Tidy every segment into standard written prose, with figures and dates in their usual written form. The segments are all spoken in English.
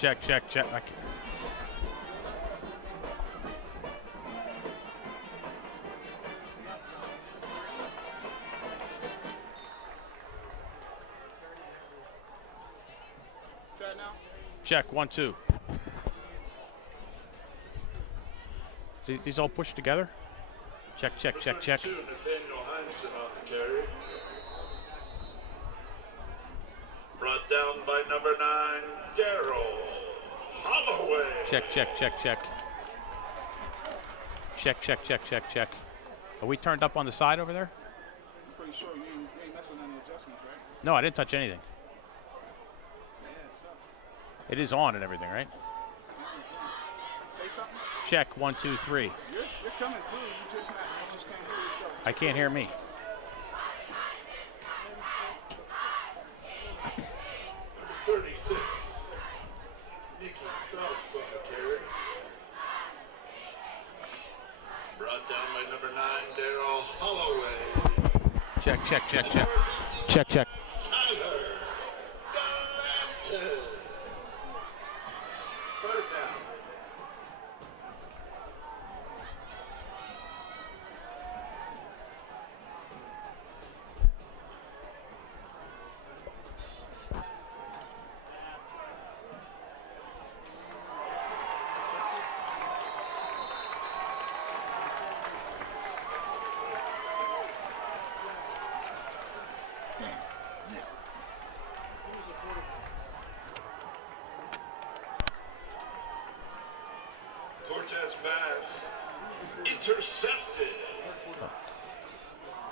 Check. Check, 1-2. These all pushed together? Check. Brought down by number 9, Darryl Holloway. Check. Are we turned up on the side over there? I'm pretty sure you ain't messing with any adjustments, right? No, I didn't touch anything. Yeah, so. It is on and everything, right? Say something? Check, 1, 2, 3. You're coming through. You just can't hear yourself. I can't hear me. Number 36, Nikki Phelps on the carry. Brought down by number 9, Darryl Holloway. Check. Tyler Galantis. Third down. Cortez pass intercepted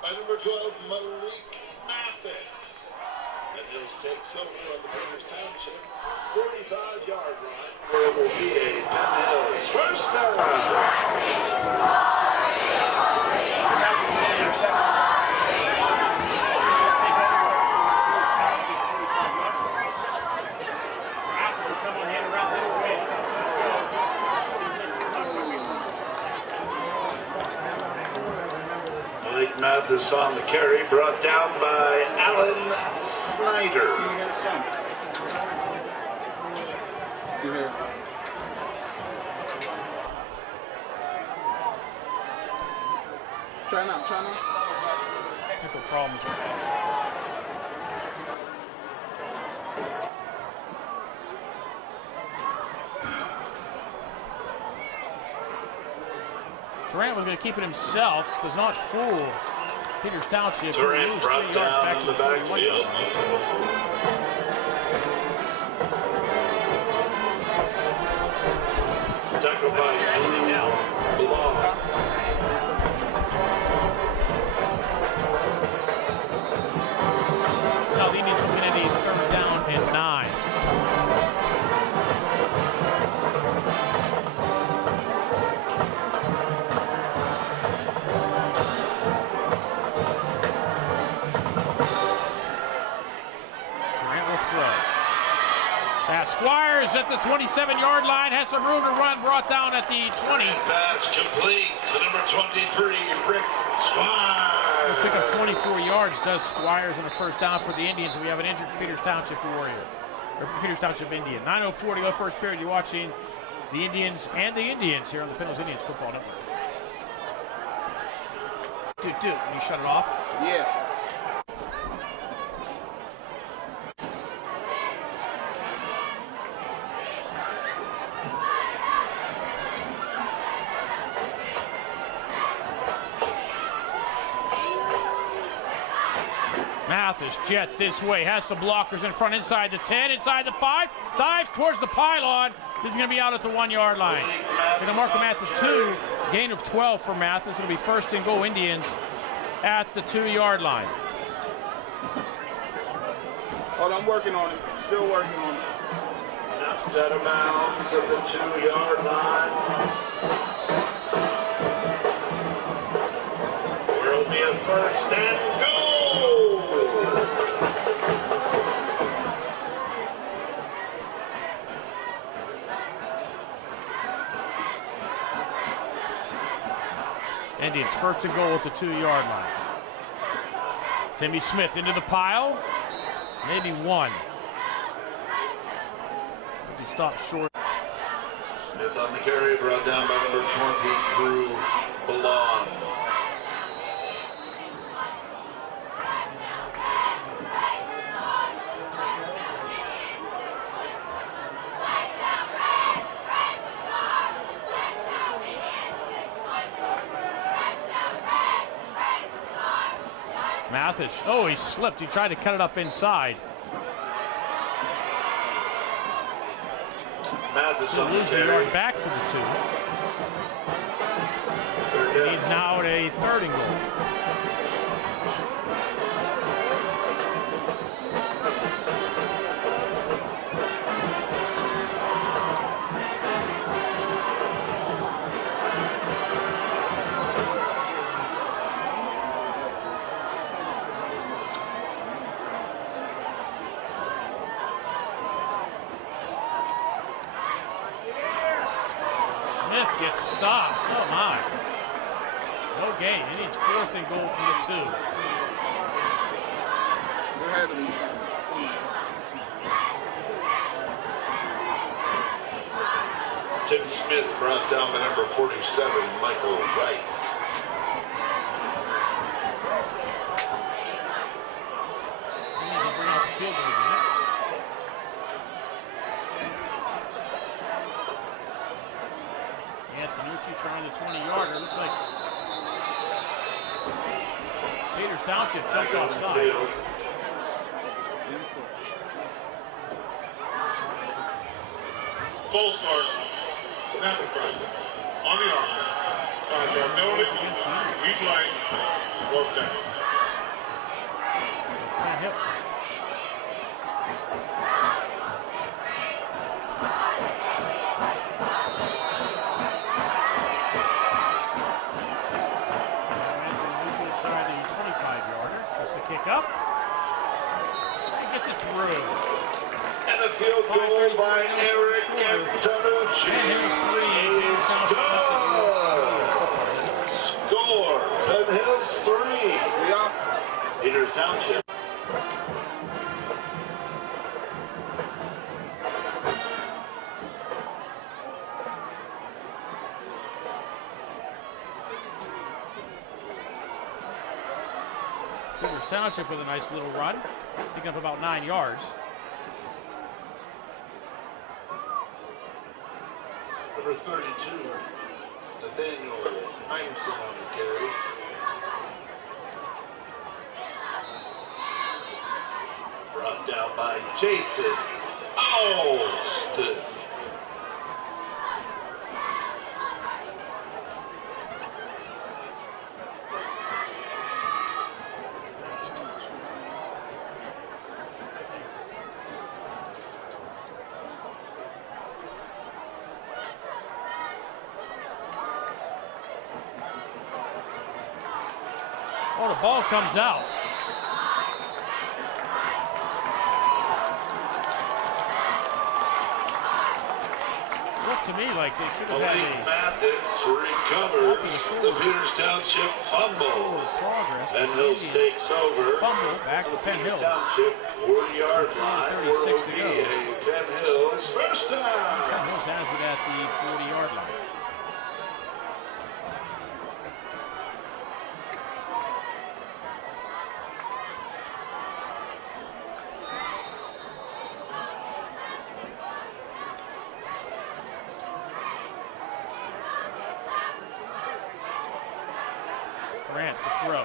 by number 12, Malik Mathis. And Hills takes over on the Peters Township 45-yard line, where it will be a Penn Hills first down. Malik Mathis on the carry, brought down by Alan Snyder. Try now. Technical problems. Durant was going to keep it himself. Does not fool Peters Township. Durant brought down on the backfield. Tackled by Blanc. Now the Indians are going to need third down and 9. Squires at the 27-yard line, has some room to run, brought down at the 20. Pass complete to number 23, Rick Squires. He'll pick up 24 yards, does Squires on the first down for the Indians. We have an injured Peters Township Warrior, or Peters Township Indian. 9:04 to go first period. You're watching the Indians and the Indians here on the Penn Indians Football Network. Dude, can you shut it off? Yeah. Mathis, jet this way, has some blockers in front, inside the 10, inside the 5, dives towards the pylon. This is going to be out at the 1-yard line. Going to mark him at the 2, gain of 12 for Mathis. It'll be first and goal Indians at the 2-yard line. Oh, I'm working on it. Still working on it. Knocked out of bounds at the 2-yard line. Where it'll be a first and goal. Indians. First and goal at the 2-yard line. Timmy Smith into the pile. Maybe one. He stops short. Smith on the carry, brought down by number 20, Drew Belong. Mathis, oh, he slipped. He tried to cut it up inside. Mathis He'll on the lose the carry. yard back to the 2. Third down. He's now at a 3rd and goal. Smith gets stopped. Oh my. No gain. He needs 4th and goal from the 2. There had to be something. Tim Smith brought down by number 47, Michael Wright. He needs to bring out the field goal unit. Antonucci trying the 20-yarder. Looks like Peters Township jumped offside. Full start. Snap it right. On the arm. Five-yard penalty. Weak line. 4th down. Hip. Try the 25-yarder. Just to kick up. He gets it through. And a field goal by Eric Antonucci. Is good. Score. Penn Hills 3. Peters Township. Peters Township with a nice little run. Picking up about 9 yards. Number 32, Nathaniel Heinsohn on the carry. Brought down by Jason Alston. Oh, the ball comes out. Looked to me like they should have Malik had Mathis recovers the Peters Township fumble. Penn Hills takes over. Fumble back to Penn Hills. Township 40-yard line. 36 to go. Penn Hills first Penn down. Hills has it at the 40-yard line. Grant to throw.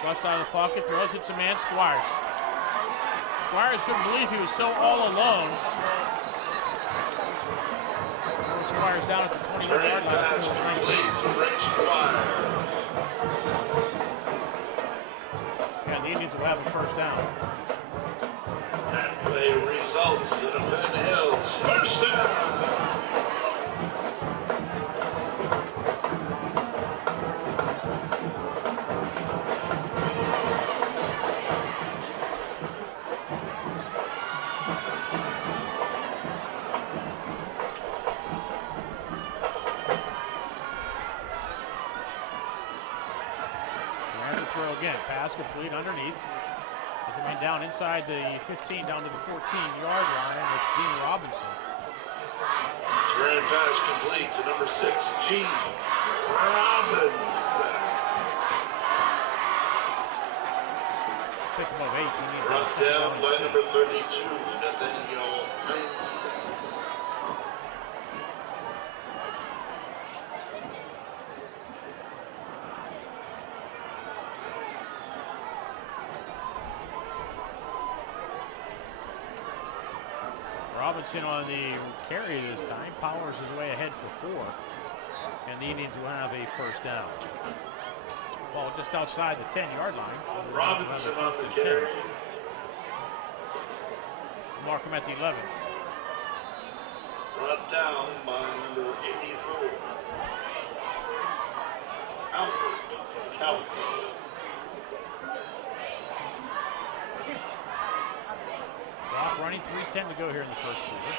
Thrust out of the pocket, throws, hits a man, Squires. Squires couldn't believe he was so all alone. Squires down at the 20-yard line. Yeah, the Indians will have a first down. That play results in a Penn Hills first down. down inside the 15, down to the 14-yard line. It's Gene Robinson. Ran pass complete to number 6, Gene Robinson. Pick above 8. We need Brought down by number 32, Nathaniel Heinz. Robinson on the carry this time. Powers his way ahead for 4. And the Indians will have a first down. Ball just outside the 10-yard line. Robinson on the carry. Mark him at the 11. Brought down by number 84. Albert California. Clock running, 3:10 to go here in the first quarter.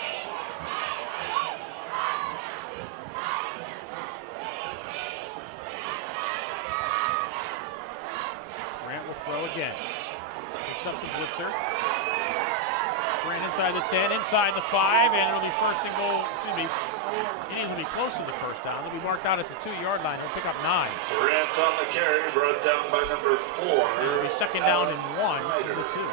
Grant will throw again. Picks up the blitzer. Grant inside the 10, inside the 5, and it'll be first and goal. Indians will be close to the first down. They'll be marked out at the 2-yard line. They'll pick up 9. Grant on the carry, brought down by number 4. It'll be second down and 1 for the 2.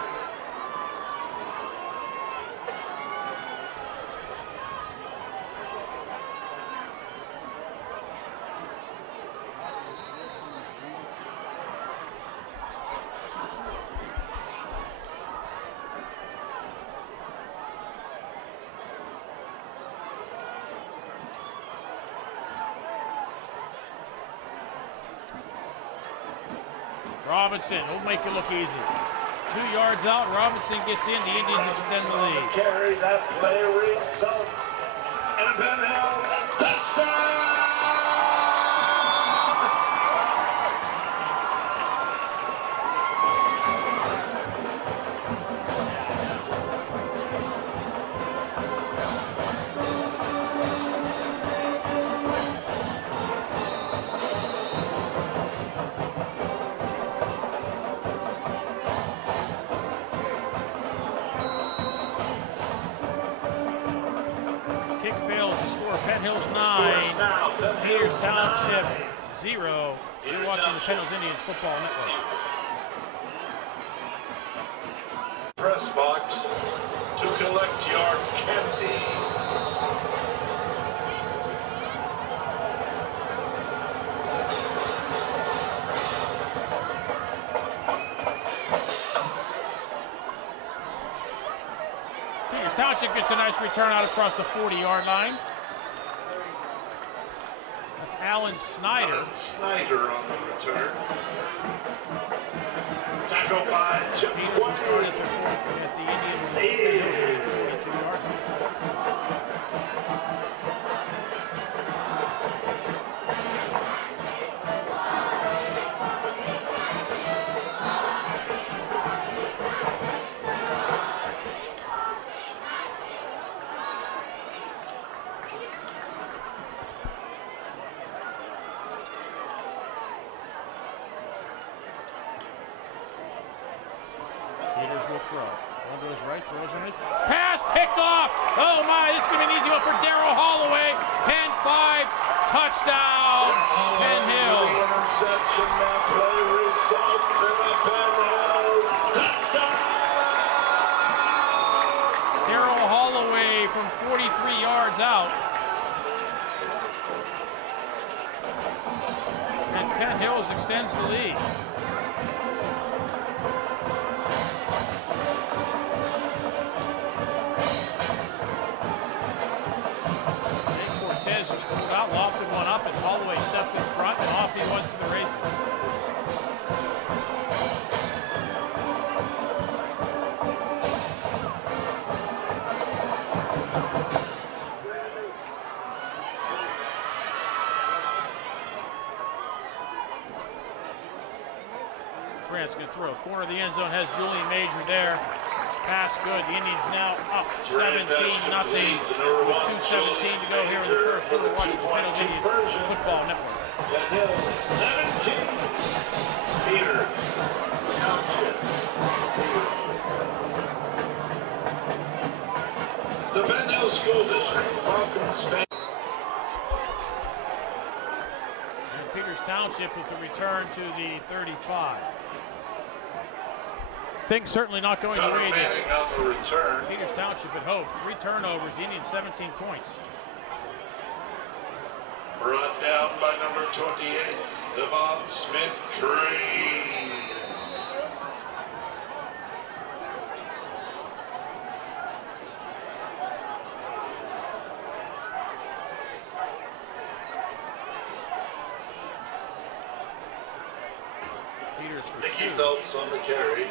Robinson will make it look easy. 2 yards out, Robinson gets in, the Indians extend the lead. Carry that play results in a Penn Hill touchdown! Penn Hills 9, Peters Township 0. You're watching the Penn Hills Indians Football Network. Press box to collect your candy. Peters Township gets a nice return out across the 40-yard line. Alan Snyder. Snyder on the return. Tackle by Chip Ward. At the Indian 42-yard line. Pass picked off. Oh my, this is going to be an easy one for Darryl Holloway. Penn 5, touchdown, Penn Hill. Interception, that play results in a Penn Hill touchdown. Darryl Holloway from 43 yards out. And Penn Hills extends the lead. Lofted one up, and Holloway stepped in front, and off he went to the races. Grant's going to throw. Corner of the end zone has Julian Major there. Pass good. The Indians now up 17-0 with 2:17 to go here in the first quarter. Watching the Penn Hills Indians Football Network. Penn Hill 17, Peters Township 0. The Penn School District welcomes Penn. And Peters Township with the return to the 35. Things certainly not going the way that on the return. Peters Township had hoped. 3 turnovers, the Indians 17 points. Brought down by number 28, Devon Smith Green. Peters for Nicky 2. Phelps on the carry.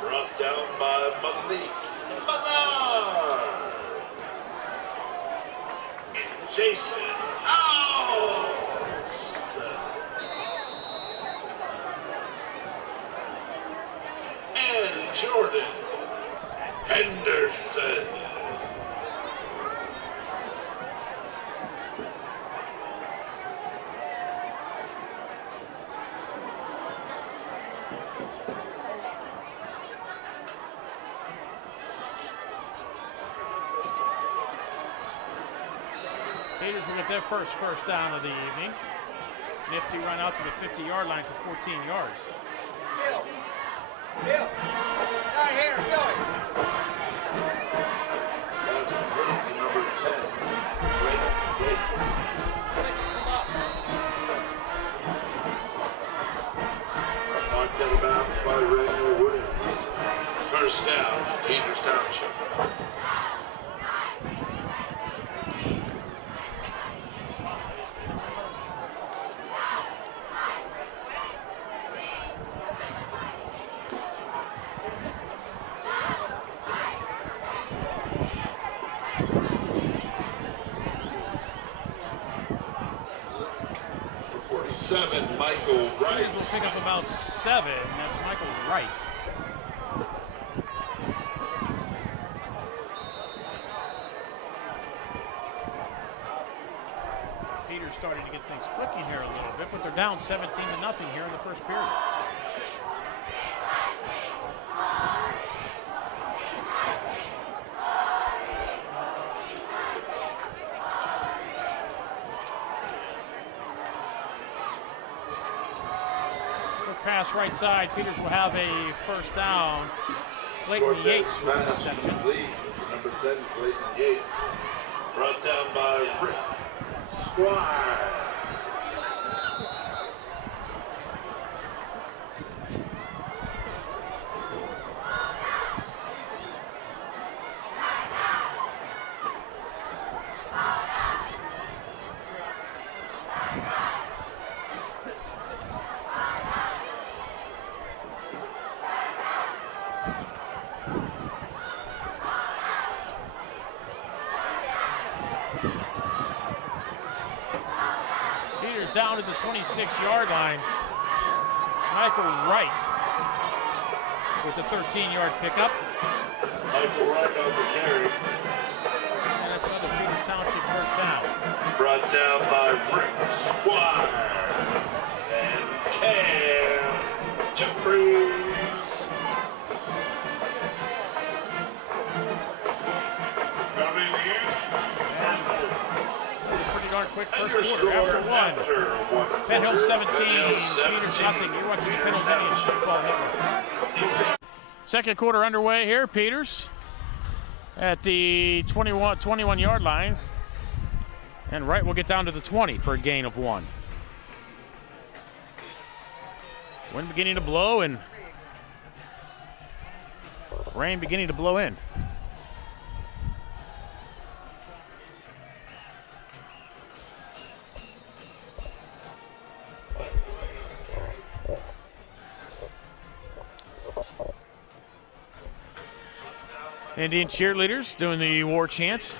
Brought down by Malik Manar. Jason. Oh! And Jordan Henderson. Peters will get their first down of the evening. Nifty run out to the 50-yard line for 14 yards. Bill, right here, go. That's number 10, Brandon Gates. Knocked out of bounds by Randall Williams. First down, Peters Township. Michael Wright. Peters will pick up about 7. That's Michael Wright. Peters starting to get things clicking here a little bit, but they're down 17-0 here in the first period. Pass right side. Peters will have a first down. Clayton Yates with the reception. Number 10, Clayton Yates. Brought down by Rick Squire. Down to the 26-yard line. Michael Wright with the 13-yard pickup. Michael Wright on the carry. And that's another Peters Township first down. Brought down by Rick Squire and Cam Jeffries. Coming in. Pretty darn quick first quarter after one. Penn Hill 17, Peters nothing. You're watching the Penn Hill Indians Football Network. Second quarter underway here. Peters at the 21-yard line. And Wright will get down to the 20 for a gain of 1. Wind beginning to blow and rain beginning to blow in. Indian cheerleaders doing the war chants.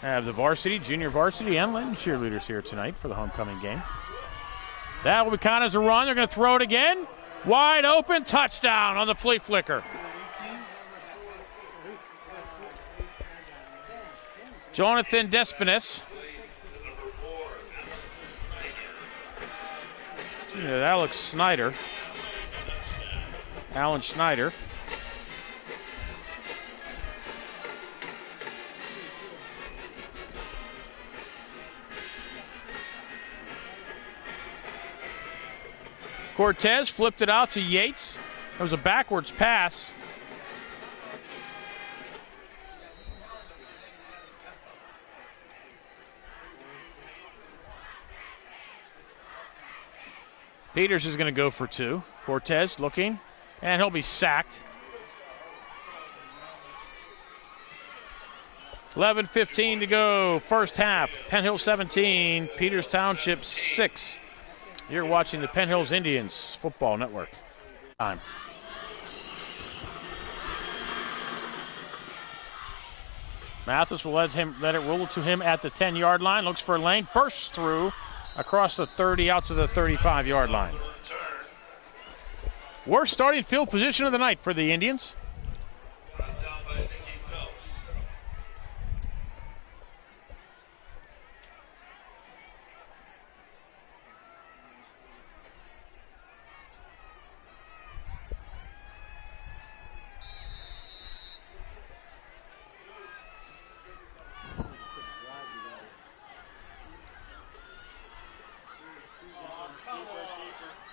Have the varsity, junior varsity, and Lynn cheerleaders here tonight for the homecoming game. That will be counted as a run. They're going to throw it again. Wide open, touchdown on the flea flicker. Jonathan Despinis. Alex Snyder. Alan Schneider. Cortez flipped it out to Yates. It was a backwards pass. Peters is going to go for 2. Cortez looking, and he'll be sacked. 11:15 to go, first half. Penn Hill 17, Peters Township 6. You're watching the Penn Hills Indians Football Network. Time. Mathis will let it roll to him at the 10-yard line. Looks for a lane, bursts through across the 30 out to the 35-yard line. Worst starting field position of the night for the Indians.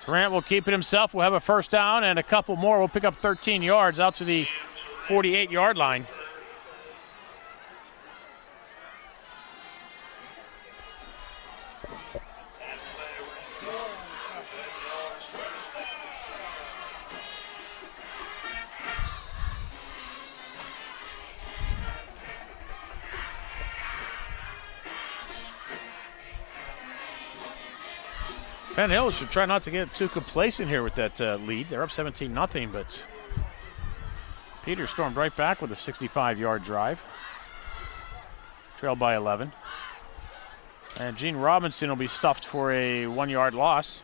Durant will keep it himself. We'll have a first down and a couple more. We'll pick up 13 yards out to the 48-yard line. Penn Hill should try not to get too complacent here with that lead. They're up 17-0, but Peters stormed right back with a 65-yard drive. Trailed by 11. And Gene Robinson will be stuffed for a 1-yard loss.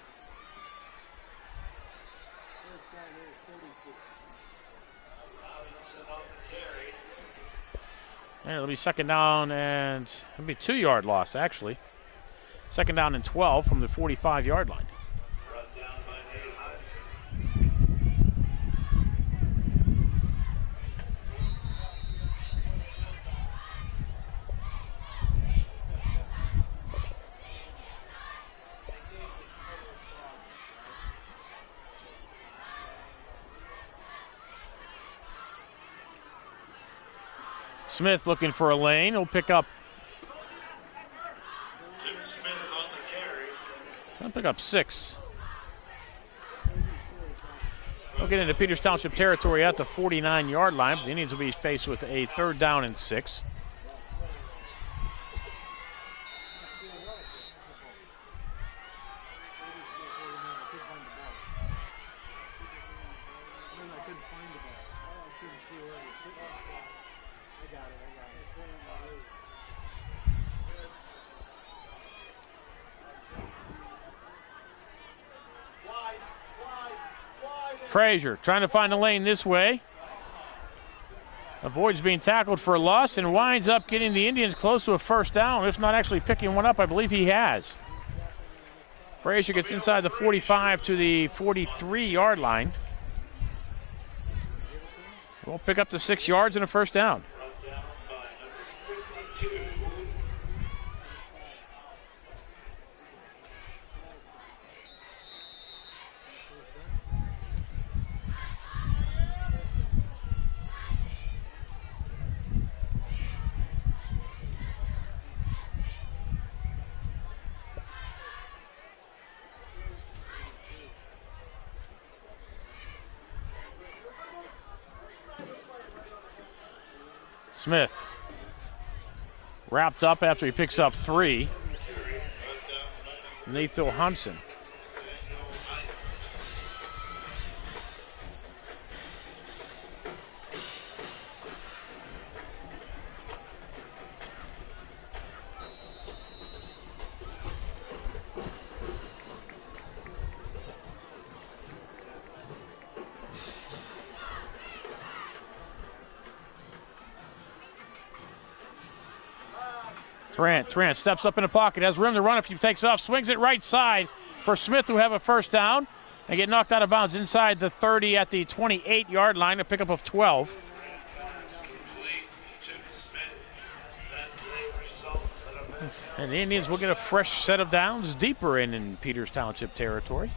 And it'll be second down, and it'll be 2-yard loss, actually. Second down and 12 from the 45-yard line. Smith looking for a lane. He'll pick up. I'll pick up 6. We'll get into Peters Township territory at the 49-yard line. The Indians will be faced with a third down and 6. Frazier trying to find a lane this way. Avoids being tackled for a loss and winds up getting the Indians close to a first down, if not actually picking one up. I believe he has. Frazier gets inside the 45 to the 43-yard line. We'll pick up the 6 yards and a first down. Smith wrapped up after he picks up 3. Nathan Hansen. Trent steps up in the pocket, has room to run if he takes off, swings it right side for Smith, who have a first down and get knocked out of bounds inside the 30 at the 28-yard line, a pickup of 12. And the Indians will get a fresh set of downs deeper in Peters Township territory.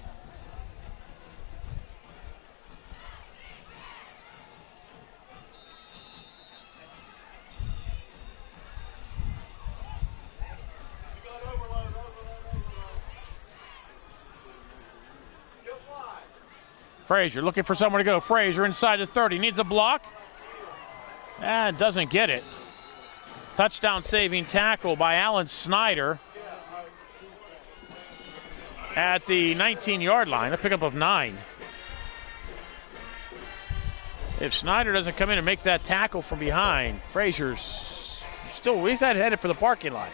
Frazier looking for somewhere to go. Frazier inside the 30, needs a block. And doesn't get it. Touchdown saving tackle by Alan Snyder at the 19-yard line, a pickup of 9. If Snyder doesn't come in and make that tackle from behind, Frazier's still, he's headed for the parking lot.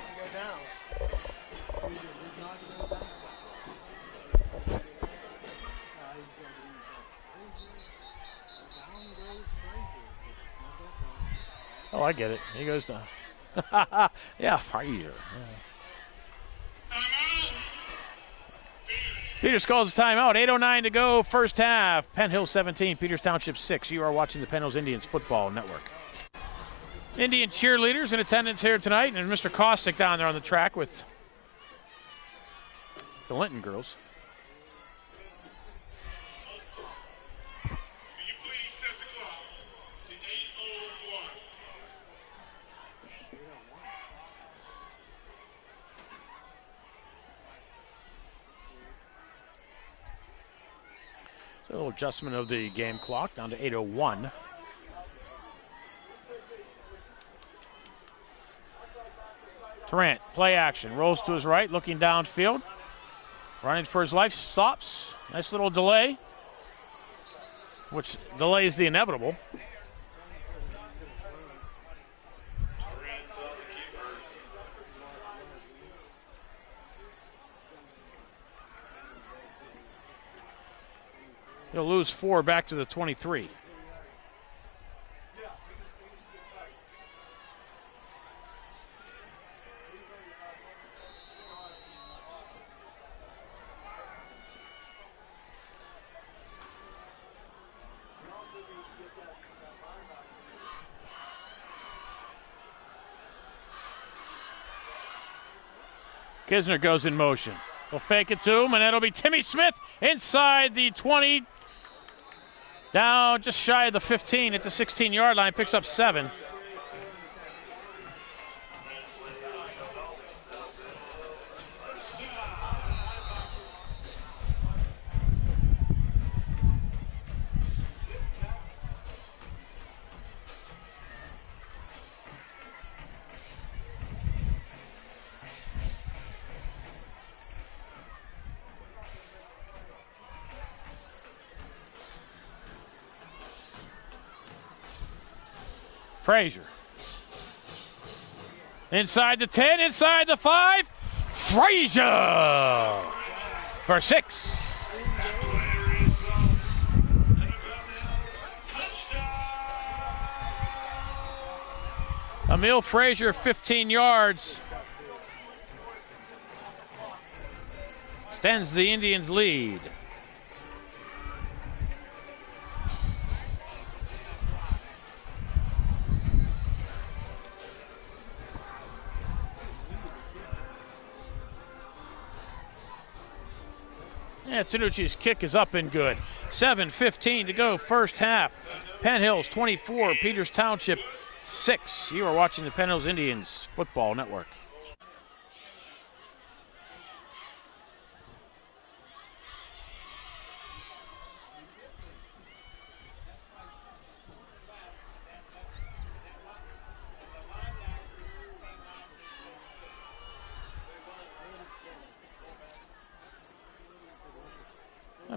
Oh, I get it. He goes down. Yeah, Frazier. Yeah. Peters calls a timeout. 8:09 to go, first half. Penn Hill 17, Peters Township 6. You are watching the Penn Hills Indians Football Network. Indian cheerleaders in attendance here tonight, and Mr. Caustic down there on the track with the Linton girls. A little adjustment of the game clock down to 8:01. Tarrant, play action, rolls to his right, looking downfield. Running for his life, stops. Nice little delay, which delays the inevitable. He'll lose 4 back to the 23. Kisner goes in motion. He'll fake it to him, and it'll be Timmy Smith inside the 20. Down just shy of the 15 at the 16-yard line, picks up 7. Frazier. Inside the 10, inside the 5. Frazier for 6. Emil Frazier, 15 yards. Extends the Indians' lead. Yeah, Tanucci's kick is up and good. 7:15 to go, first half. Penn Hills 24, Peters Township 6. You are watching the Penn Hills Indians Football Network.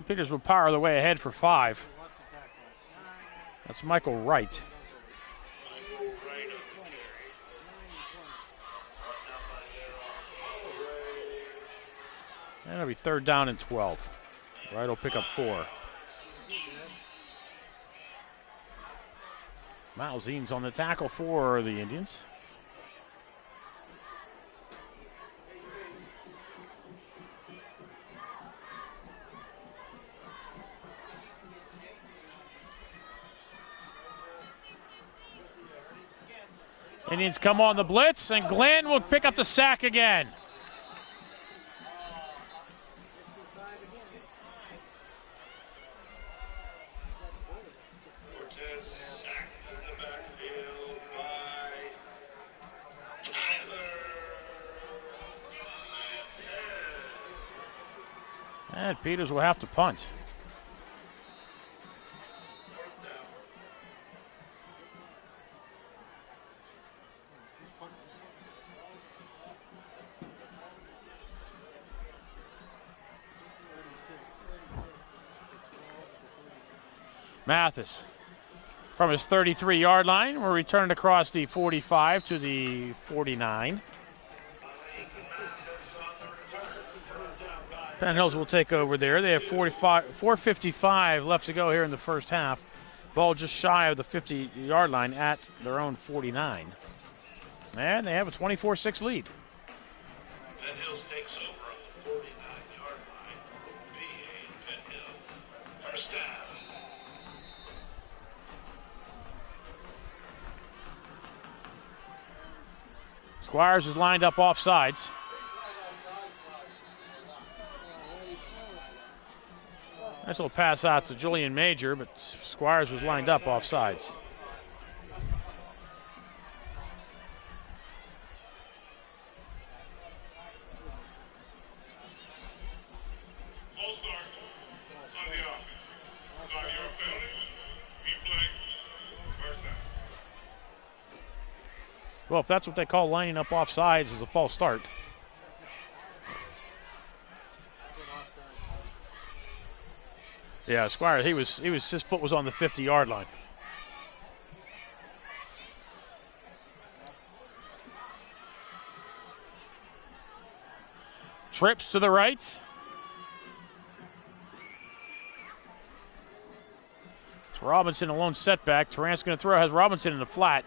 Peters will power the way ahead for 5. That's Michael Wright. And it'll be 3rd down and 12. Wright will pick up 4. Malzine's on the tackle for the Indians. Indians come on the blitz, and Glenn will pick up the sack again. And Peters will have to punt. Mathis from his 33-yard line will return across the 45 to the 49. Penn Hills will take over there. They have 4:55 left to go here in the first half. Ball just shy of the 50-yard line at their own 49. And they have a 24-6 lead. Penn Hills takes over on the 49-yard line. PA Penn Hills. First down. Squires is lined up off sides. Nice little pass out to Julian Major, but Squires was lined up off sides. Well, if that's what they call lining up off sides, is a false start. Yeah, Squire, his foot was on the 50-yard line. Trips to the right. It's Robinson, a lone setback. Tarrant's going to throw, has Robinson in the flat.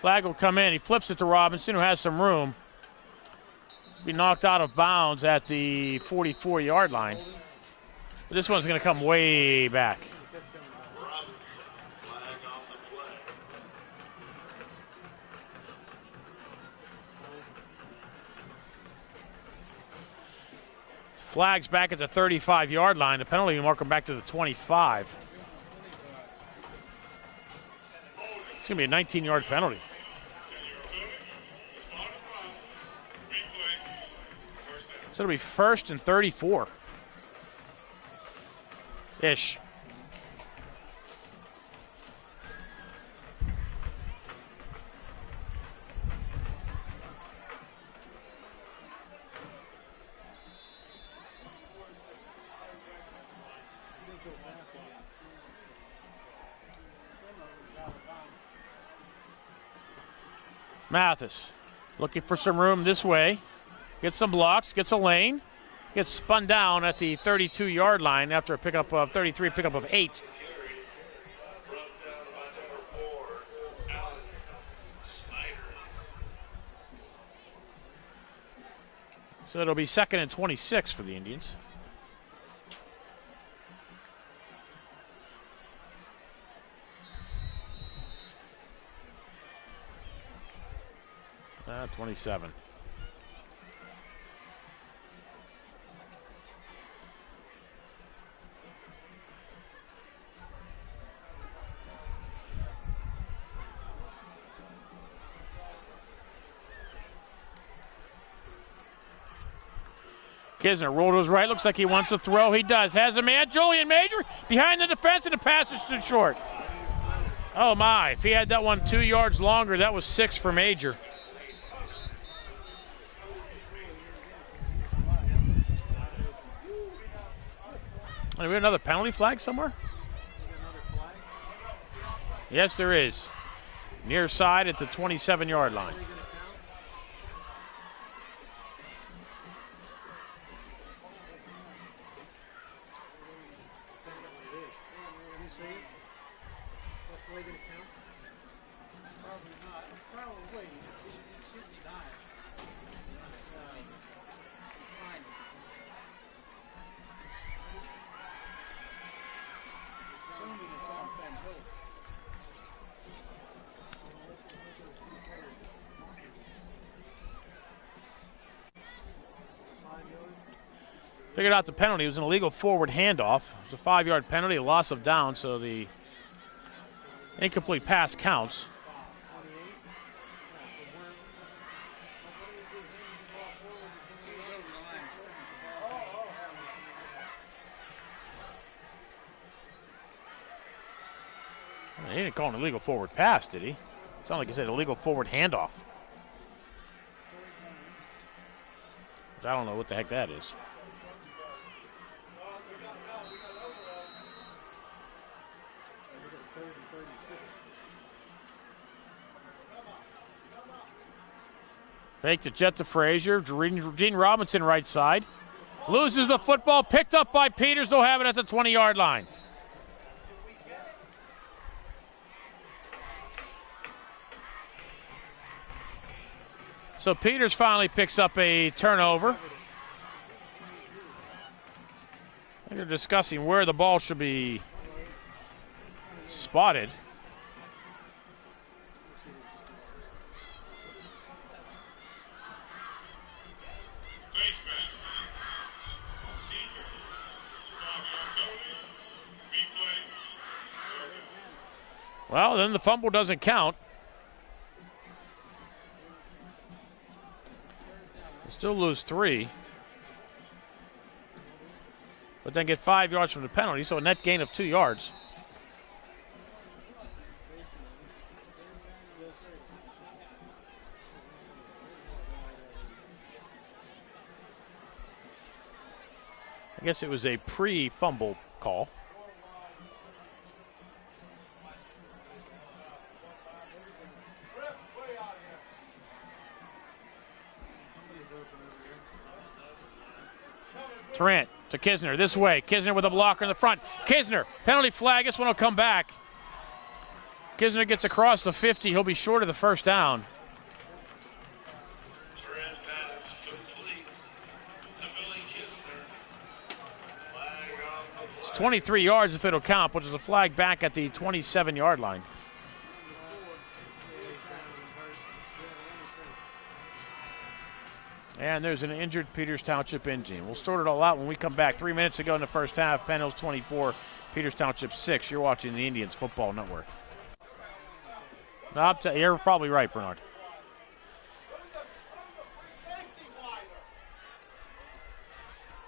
Flag will come in. He flips it to Robinson, who has some room. Be knocked out of bounds at the 44-yard line. But this one's going to come way back. Flag's back at the 35-yard line. The penalty will mark him back to the 25. It's going to be a 19-yard penalty. So it'll be 1st and 34. Ish. Mathis looking for some room this way. Gets some blocks, gets a lane. Gets spun down at the 32-yard line after a pickup of 33, pickup of 8. So it'll be 2nd and 26 for the Indians. Ah, 27. Kisner rolled to his right. Looks like he wants to throw. He does. Has a man. Julian Major behind the defense, and the pass is too short. Oh, my. If he had that one 2 yards longer, that was 6 for Major. Do we have another penalty flag somewhere? Yes, there is. Near side at the 27-yard line. Figured out the penalty. It was an illegal forward handoff. It was a 5-yard penalty, a loss of down, so the incomplete pass counts. He didn't call an illegal forward pass, did he? Sounded like he said illegal forward handoff. I don't know what the heck that is. Fake the jet to Frazier. Gene Robinson right side. Loses the football. Picked up by Peters. They'll have it at the 20-yard line. So Peters finally picks up a turnover. They're discussing where the ball should be spotted. Well, then the fumble doesn't count. Still lose 3. But then get 5 yards from the penalty, so a net gain of 2 yards. I guess it was a pre-fumble call. Trent to Kisner this way. Kisner with a blocker in the front. Kisner, penalty flag. This one will come back. Kisner gets across the 50. He'll be short of the first down. It's 23 yards if it'll count, which is a flag back at the 27-yard line. And there's an injured Peters Township Indian. We'll sort it all out when we come back. 3 minutes to go in the first half. Penn Hills 24, Peters Township 6. You're watching the Indians Football Network. No, you're probably right, Bernard.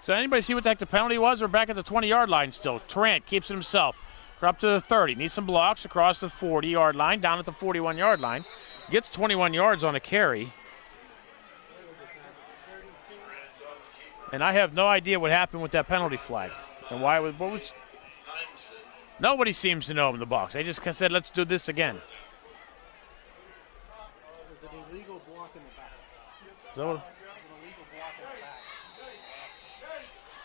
So anybody see what the heck the penalty was? We're back at the 20-yard line still. Trent keeps it himself. We're up to the 30. Needs some blocks across the 40-yard line, down at the 41-yard line. Gets 21 yards on a carry. And I have no idea what happened with that penalty flag. And why what was nobody seems to know in the box. They just said, let's do this again. Illegal block in the back. So,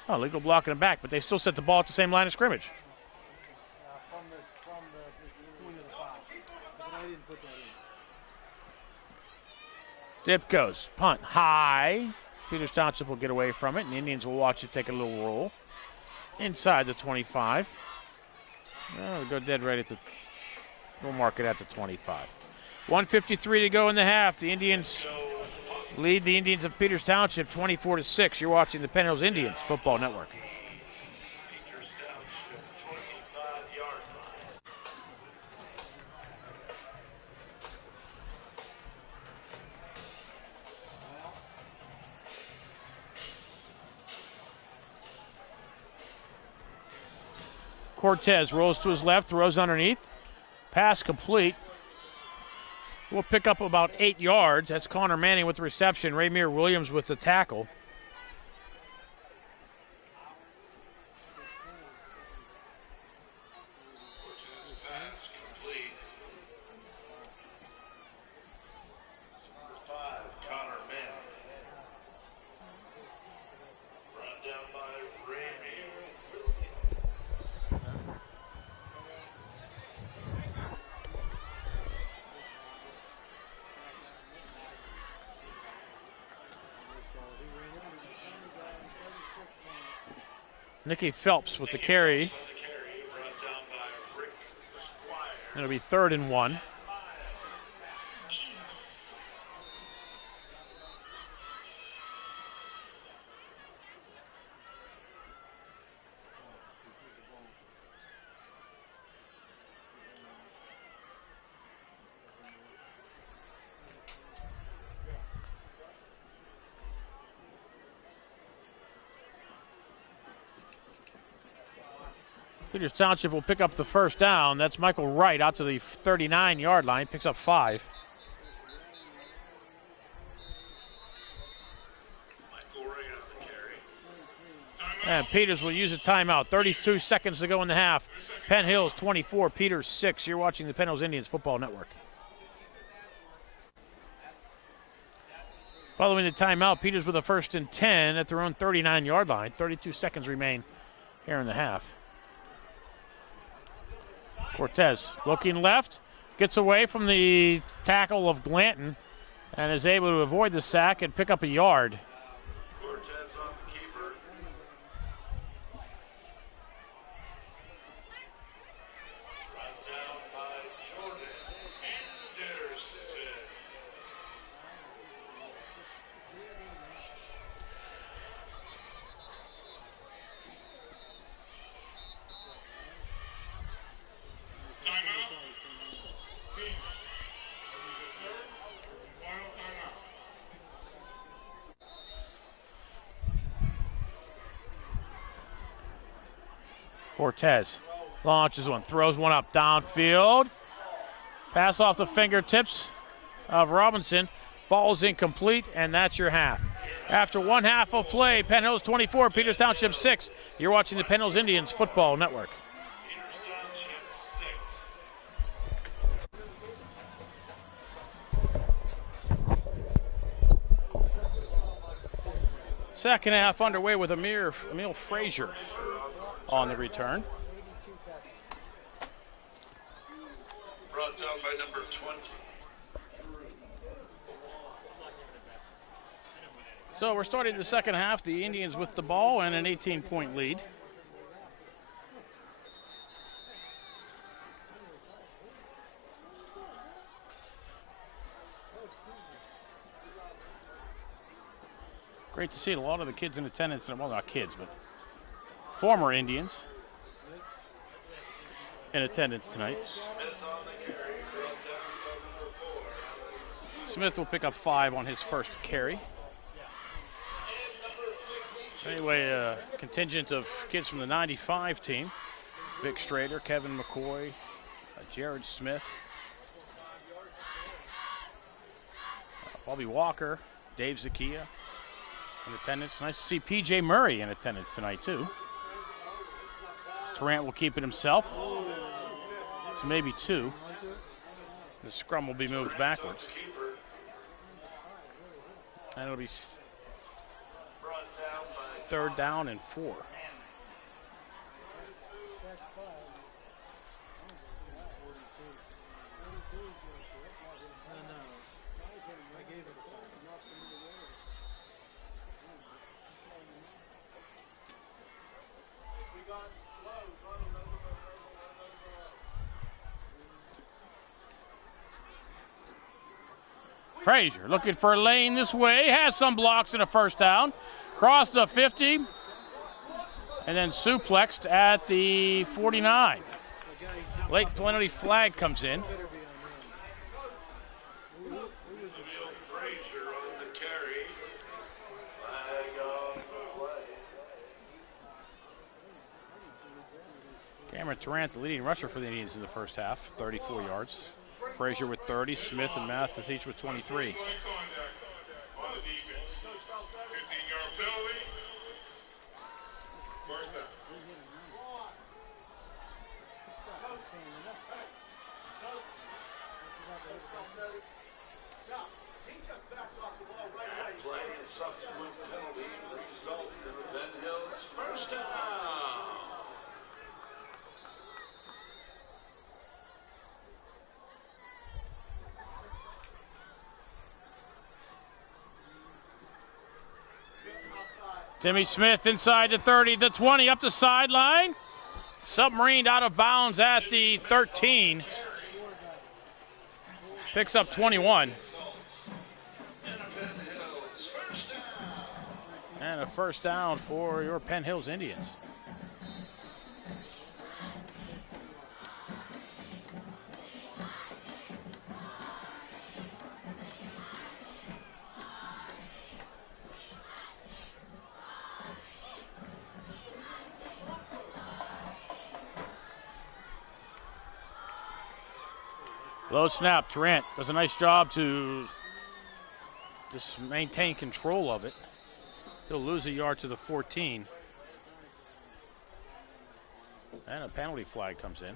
oh, legal block in the back, but they still set the ball at the same line of scrimmage. From the point of the foul. But I didn't put that in. Dip goes. Punt high. Peters Township will get away from it, and the Indians will watch it take a little roll. Inside the 25. We'll go dead right at the, we'll mark it at the 25. 1:53 to go in the half. The Indians lead the Indians of Peters Township 24-6. You're watching the Penn Hills Indians Football Network. Cortez rolls to his left, throws underneath. Pass complete. We'll pick up about 8 yards. That's Connor Manning with the reception. Raymere Williams with the tackle. Pass complete. Number 5, Connor Manning. Brought down by Raymere. Nicky Phelps with the carry. It'll be 3rd and 1. Peters Township will pick up the first down. That's Michael Wright out to the 39-yard line. Picks up 5. And Peters will use a timeout. 32 seconds to go in the half. Penn Hills 24, Peters 6. You're watching the Penn Hills Indians Football Network. Following the timeout, Peters with a 1st and 10 at their own 39-yard line. 32 seconds remain here in the half. Cortez looking left, gets away from the tackle of Glanton and is able to avoid the sack and pick up a yard. Cortez on the keeper. Brought down by Jordan Anderson. Cortez launches one, throws one up downfield. Pass off the fingertips of Robinson. Falls incomplete, and that's your half. After one half of play, Penn Hills 24, Peters Township 6. You're watching the Penn Hills Indians Football Network. Second half underway with Emil Frazier on the return. Brought down by number 20. So we're starting the second half. The Indians with the ball and an 18-point lead. Great to see a lot of the kids in attendance, well, not kids, but former Indians in attendance tonight. Smith will pick up 5 on his first carry. Anyway, a contingent of kids from the 95 team. Vic Strader, Kevin McCoy, Jared Smith, Bobby Walker, Dave Zakia in attendance. Nice to see P.J. Murray in attendance tonight, too. Tarrant will keep it himself. So maybe 2. The scrum will be moved backwards. And it'll be 3rd down and 4. Frazier looking for a lane this way, has some blocks and a first down. Crossed the 50, and then suplexed at the 49. Late penalty flag comes in. Cameron Tarrant, the leading rusher for the Indians in the first half, 34 yards. Frazier with 30, Smith and Mathis each with 23. Timmy Smith inside the 30, the 20, up the sideline. Submarined out of bounds at the 13. Picks up 21. And a first down for your Penn Hills Indians. Low snap, Tarrant does a nice job to just maintain control of it. He'll lose a yard to the 14. And a penalty flag comes in.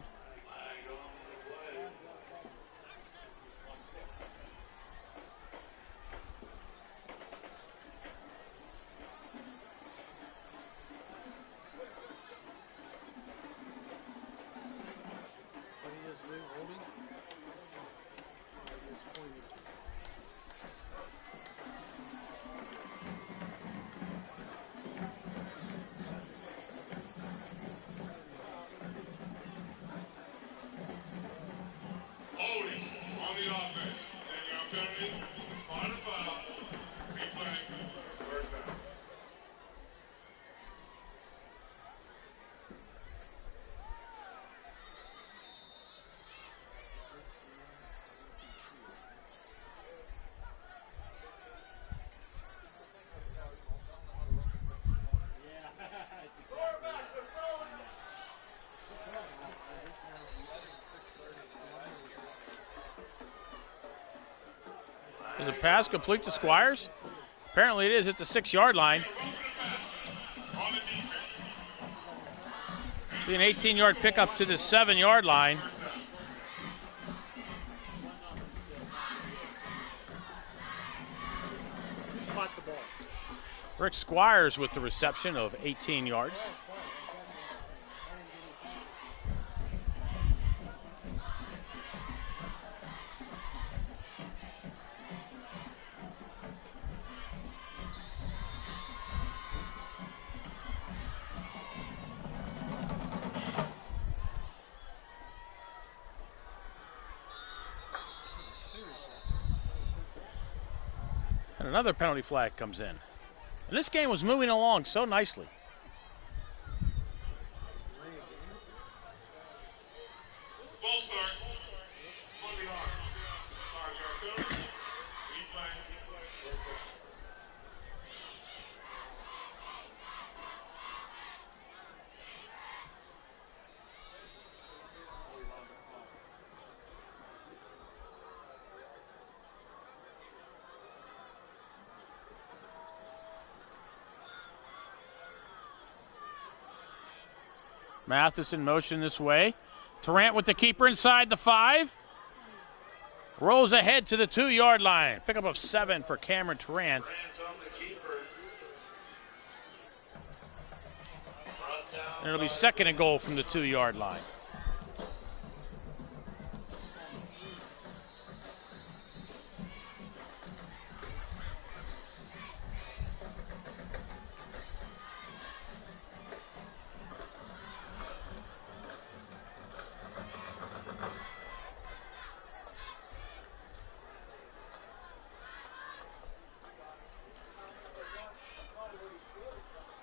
Holding on the offense. Taking our penalty. On the foul. Replay. First down. Is the pass complete to Squires? Apparently it is at the 6-yard line. Be an 18-yard pickup to the 7-yard line. Caught the ball. Rick Squires with the reception of 18 yards. And another penalty flag comes in. And this game was moving along so nicely. Full start. On the arm. Start your penalty. Replay. Mathis in motion this way. Tarrant with the keeper inside the 5. Rolls ahead to the 2-yard line. Pickup of 7 for Cameron Tarrant. And it'll be 2nd and goal from the 2-yard line.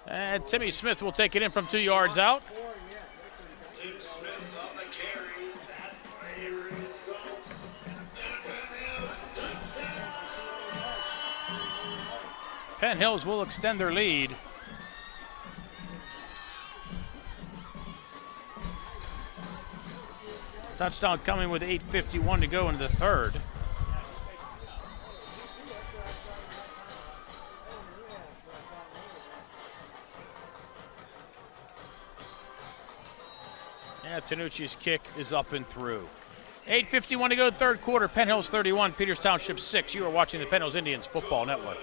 And Timmy Smith will take it in from 2 yards out. Penn Hills will extend their lead. Touchdown coming with 8:51 to go in the 3rd. Yeah, Tanucci's kick is up and through. 8:51 to go, 3rd quarter. Penn Hills 31, Peters Township 6. You are watching the Penn Hills Indians Football Network.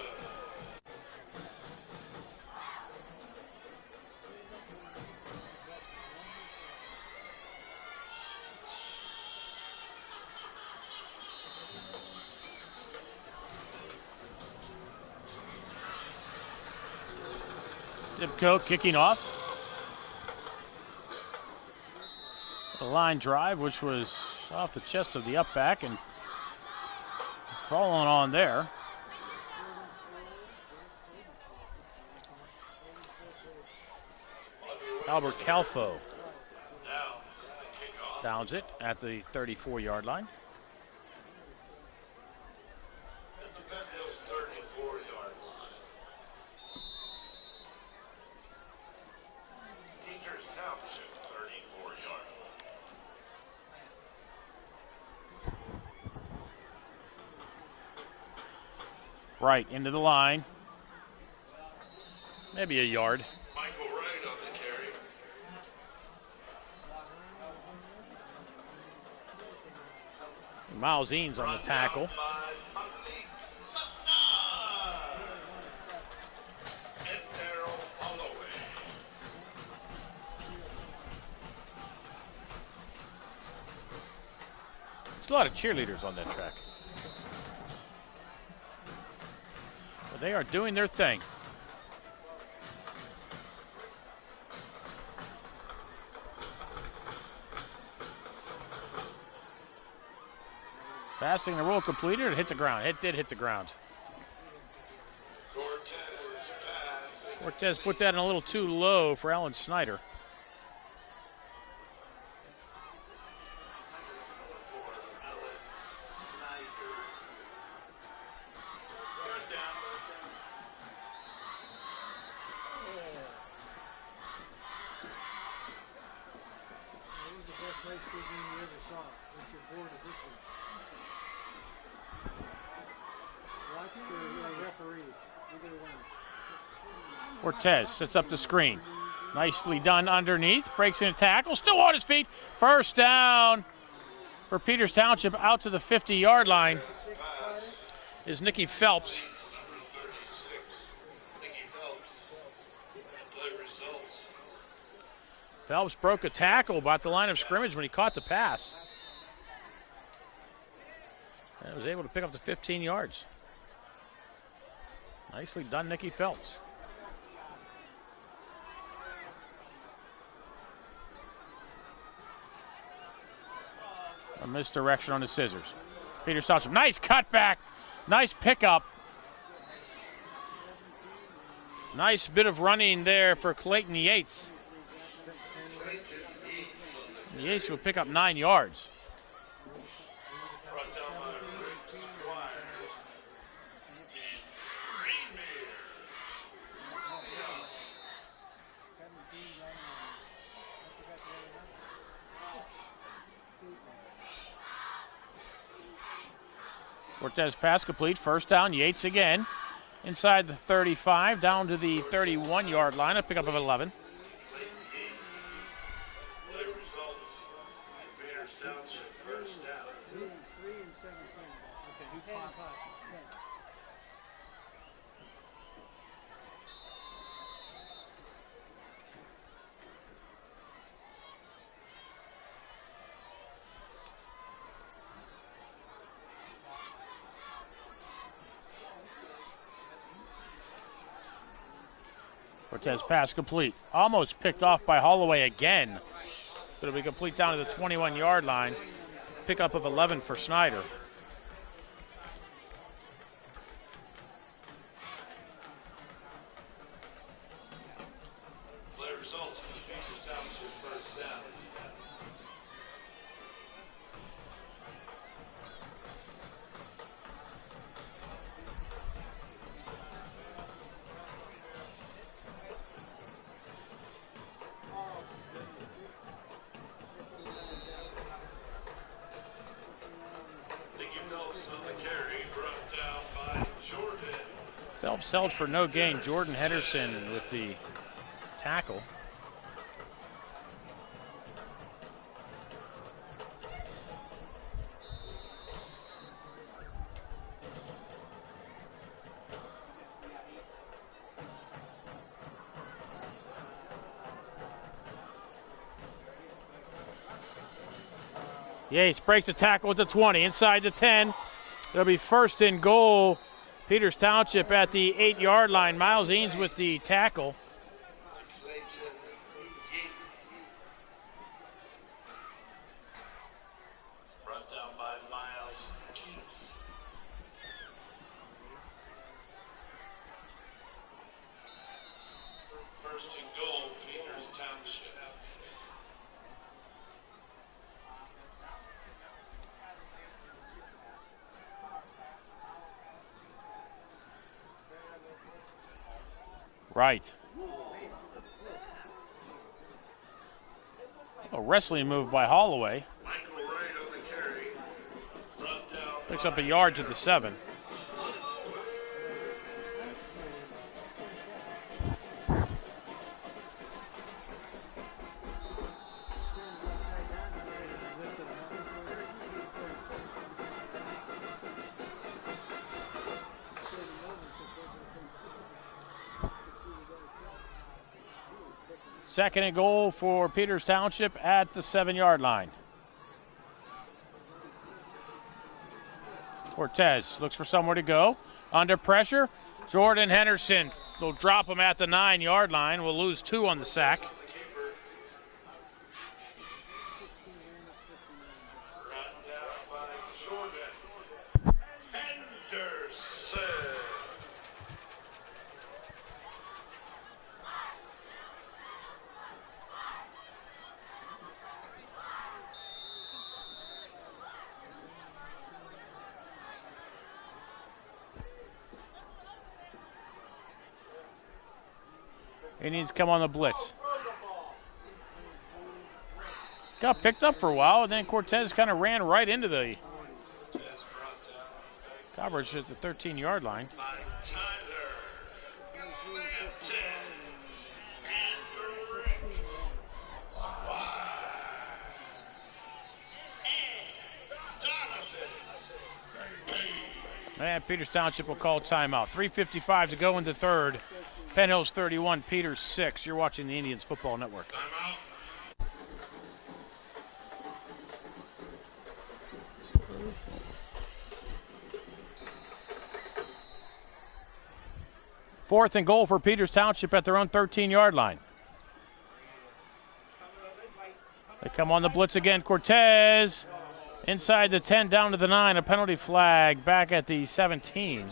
Zipco kicking off. A line drive, which was off the chest of the up back and falling on there. Albert Calfo downs it at the 34-yard line. Right into the line. Maybe a yard. Michael Wright on the carry. Miles Eanes on the tackle. There's a lot of cheerleaders on that track. But they are doing their thing. Passing the roll completed, it hit the ground. It did hit the ground. Cortez put that in a little too low for Alan Snyder. Cortez sets up the screen. Nicely done underneath. Breaks in a tackle. Still on his feet. First down for Peters Township out to the 50-yard line is Nicky Phelps. Phelps broke a tackle about the line of scrimmage when he caught the pass. And was able to pick up the 15 yards. Nicely done, Nicky Phelps. A misdirection on the scissors. Peters Township, nice cutback, nice pickup. Nice bit of running there for Clayton Yates. Yates will pick up 9 yards. Cortez pass complete, first down, Yates again. Inside the 35, down to the 31-yard line, a pickup of 11. Cortez pass complete. Almost picked off by Holloway again. It'll be complete down to the 21-yard line. Pickup of 11 for Snyder. Phelps held for no gain. Jordan Henderson with the tackle. Yates breaks the tackle at the 20, inside the 10. It'll be first and goal. Peters Township at the 8-yard line. Miles Eanes with the tackle. Brought down by Miles Eanes. First and goal, Peters Township. Right. A wrestling move by Holloway. Picks up a yard to the 7. Second and goal for Peters Township at the 7-yard line. Cortez looks for somewhere to go. Under pressure, Jordan Henderson will drop him at the 9-yard line. We'll lose 2 on the sack. Indians come on the blitz. Got picked up for a while, and then Cortez kind of ran right into the coverage at the 13-yard line. And Peters Township will call timeout. 3:55 to go in the third. Penn Hills 31, Peters 6. You're watching the Indians Football Network. Fourth and goal for Peters Township at their own 13-yard line. They come on the blitz again. Cortez inside the 10, down to the 9. A penalty flag back at the 17.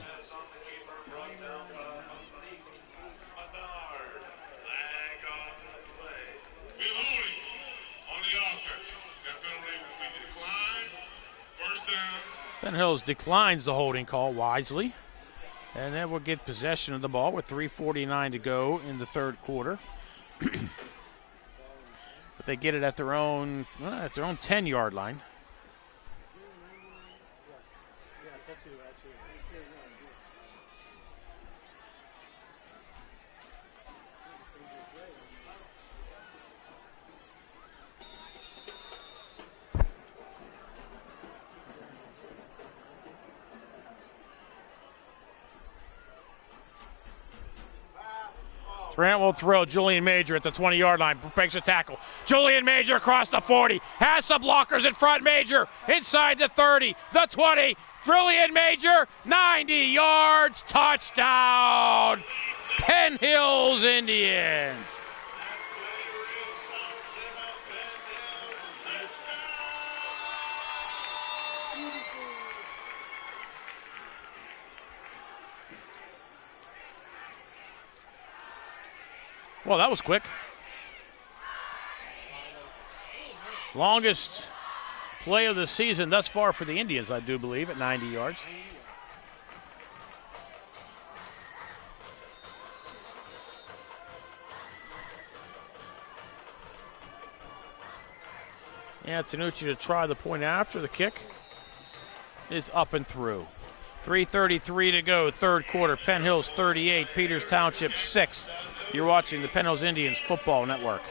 Penn Hills declines the holding call wisely. And then we'll get possession of the ball with 3:49 to go in the third quarter. But they get it at their own 10-yard line. Grant will throw. Julian Major at the 20-yard line. Breaks a tackle. Julian Major across the 40. Has some blockers in front. Major inside the 30. The 20. Julian Major, 90 yards. Touchdown. Penn Hills Indians. Well, that was quick. Longest play of the season thus far for the Indians, I do believe, at 90 yards. Antonucci to try the point after. The kick is up and through. 3:33 to go, third quarter. Penn Hills 38, Peters Township 6. You're watching the Penn Hills Indians Football Network.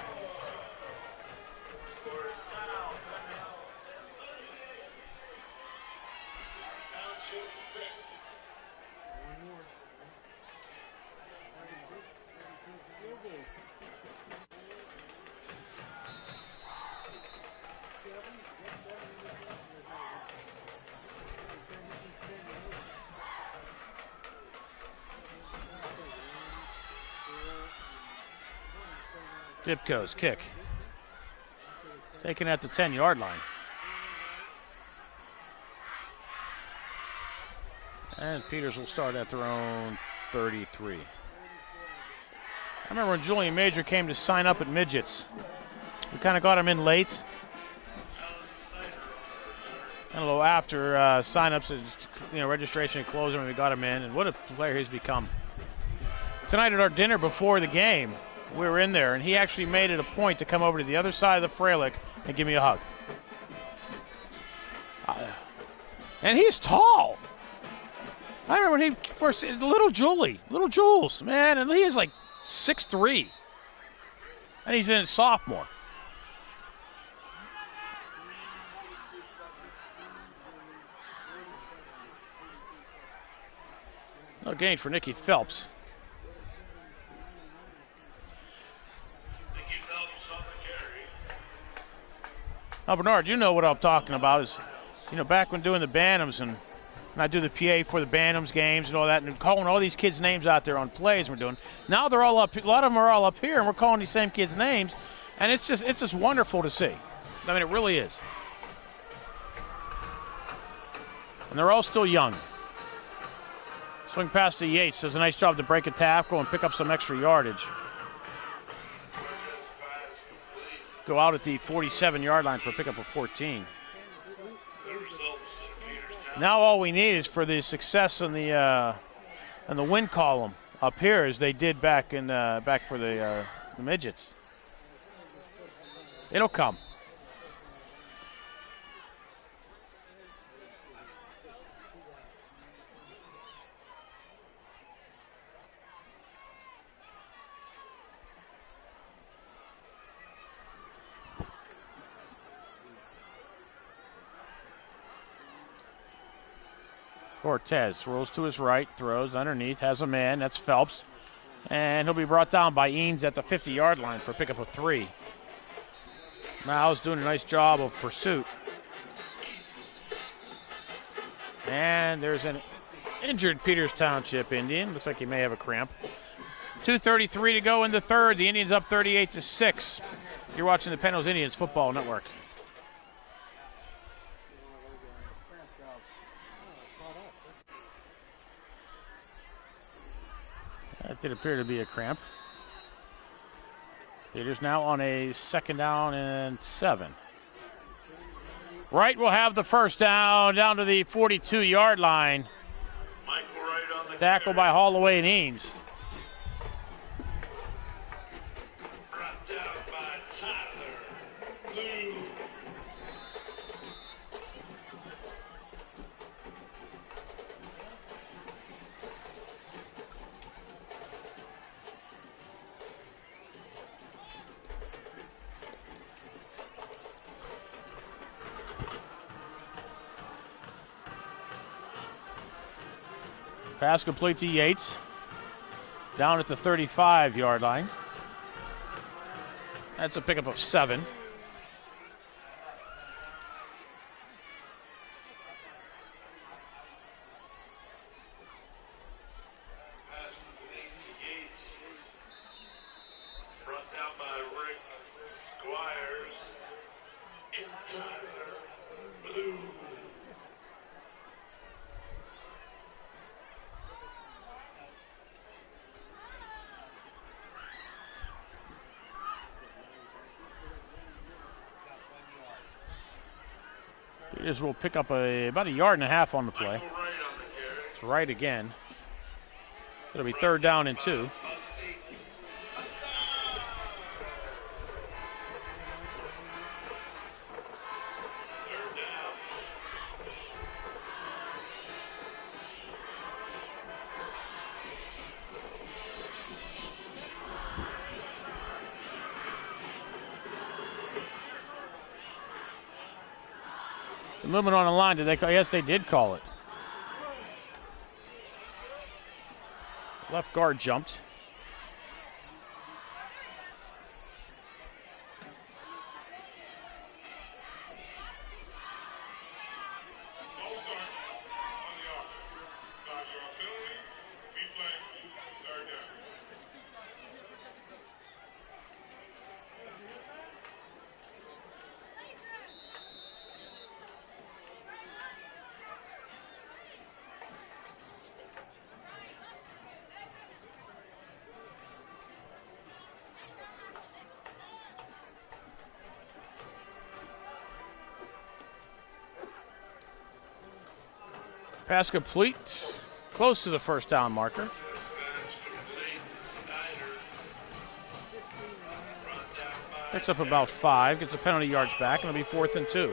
Dipko's kick. Taken at the 10-yard line. And Peters will start at their own 33. I remember when Julian Major came to sign up at Midgets. We kind of got him in late. And a little after sign-ups, registration closed when we got him in. And what a player he's become. Tonight at our dinner before the game, we were in there, and he actually made it a point to come over to the other side of the Freilich and give me a hug. And he's tall. I remember when he first, little Jules, man, and he is like 6'3". And he's in his sophomore. No gain for Nicky Phelps. Now, Bernard, you know what I'm talking about is, back when doing the Bantams and And I do the PA for the Bantams games and all that, and calling all these kids' names out there on plays we're doing. Now they're all up. A lot of them are all up here, and we're calling these same kids' names, and it's just wonderful to see. I mean, it really is. And they're all still young. Swing past to Yates. Does a nice job to break a tackle and pick up some extra yardage. Go out at the 47-yard line for a pickup of 14. Now all we need is for the success in the win column up here, as they did back for the midgets. It'll come. Cortez rolls to his right, throws underneath, has a man, that's Phelps. And he'll be brought down by Eanes at the 50-yard line for a pickup of 3. Miles doing a nice job of pursuit. And there's an injured Peters Township Indian. Looks like he may have a cramp. 2:33 to go in the third. The Indians up 38-6. You're watching the Penn Indians Football Network. That did appear to be a cramp. Peters now on a 2nd down and 7. Wright will have the first down to the 42-yard line. Tackle by Holloway and Eanes. Pass complete to Yates. Down at the 35-yard line. That's a pickup of 7. Peters will pick up about 1.5 yards on the play. It's right again. It'll be 3rd down and 2. Movement on the line. Did they call? Yes, they did call it. Left guard jumped. Pass complete, close to the 1st down marker. Picks up about 5, gets the penalty yards back, and it'll be 4th and 2.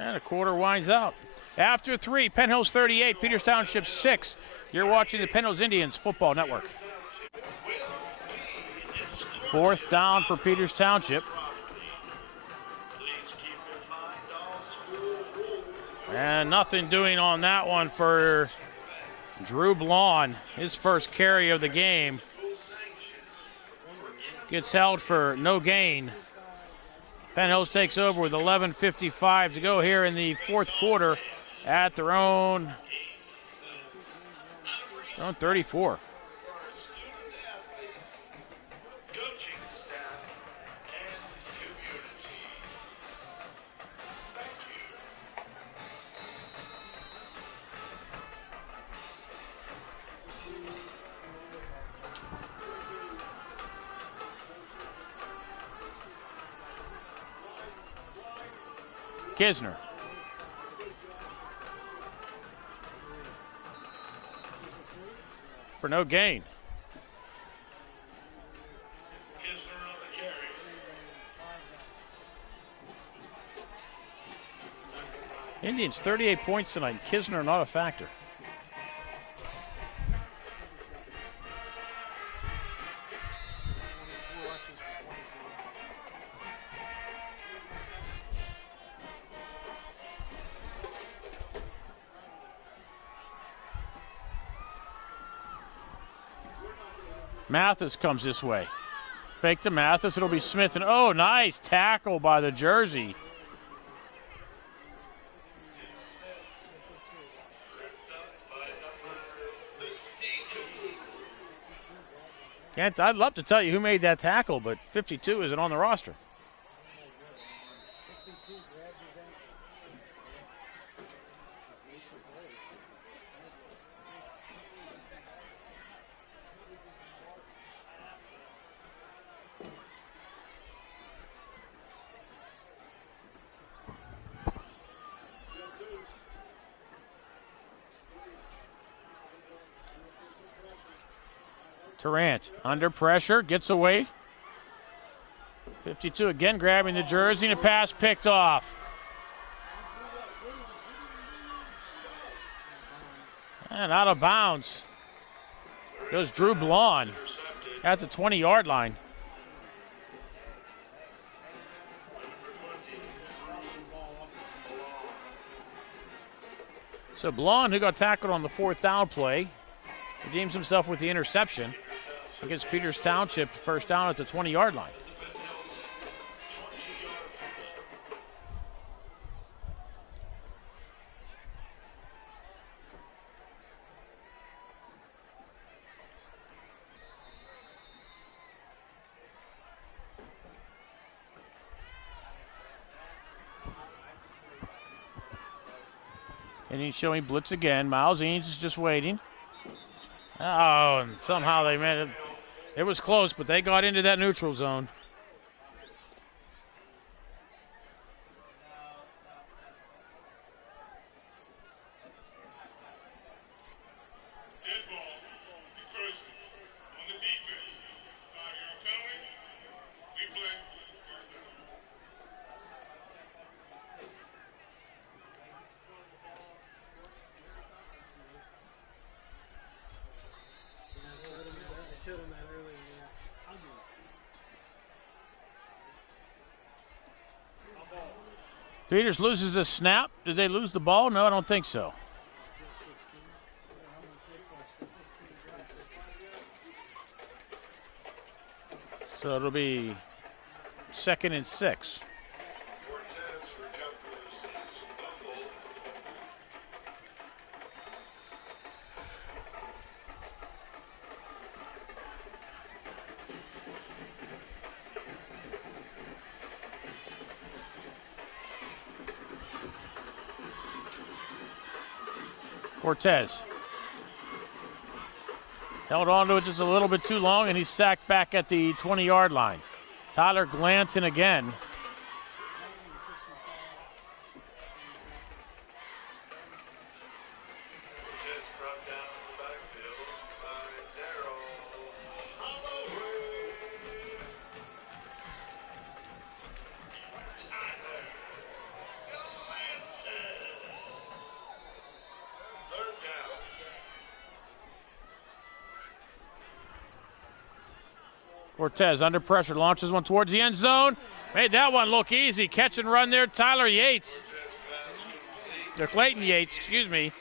And a quarter winds out. After 3, Penn Hills 38, Peters Township 6. You're watching the Penn Hills Indians Football Network. 4th down for Peters Township. And nothing doing on that one for Drew Blon. His first carry of the game gets held for no gain. Penn Hills takes over with 11:55 to go here in the 4th quarter at their own 34. Kisner. For no gain. Indians 38 points tonight. Kisner not a factor. Mathis comes this way. Fake to Mathis. It'll be Smith. And oh, nice tackle by the Jersey. I'd love to tell you who made that tackle, but 52 isn't on the roster. Durant under pressure, gets away. 52 again grabbing the jersey, and a pass picked off. And out of bounds goes Drew Blon at the 20-yard line. So Blon, who got tackled on the 4th down play, redeems himself with the interception against Peters Township, first down at the 20-yard line. And he's showing blitz again. Miles Eanes is just waiting. Oh, and somehow they made it. It was close, but they got into that neutral zone. Peters loses the snap. Did they lose the ball? No, I don't think so. So it'll be 2nd and 6. Cortez held on to it just a little bit too long, and he's sacked back at the 20-yard line. Tyler Glanton again. Cortez under pressure, launches one towards the end zone. Made that one look easy. Catch and run there, Tyler Yates. Or Clayton Yates, excuse me.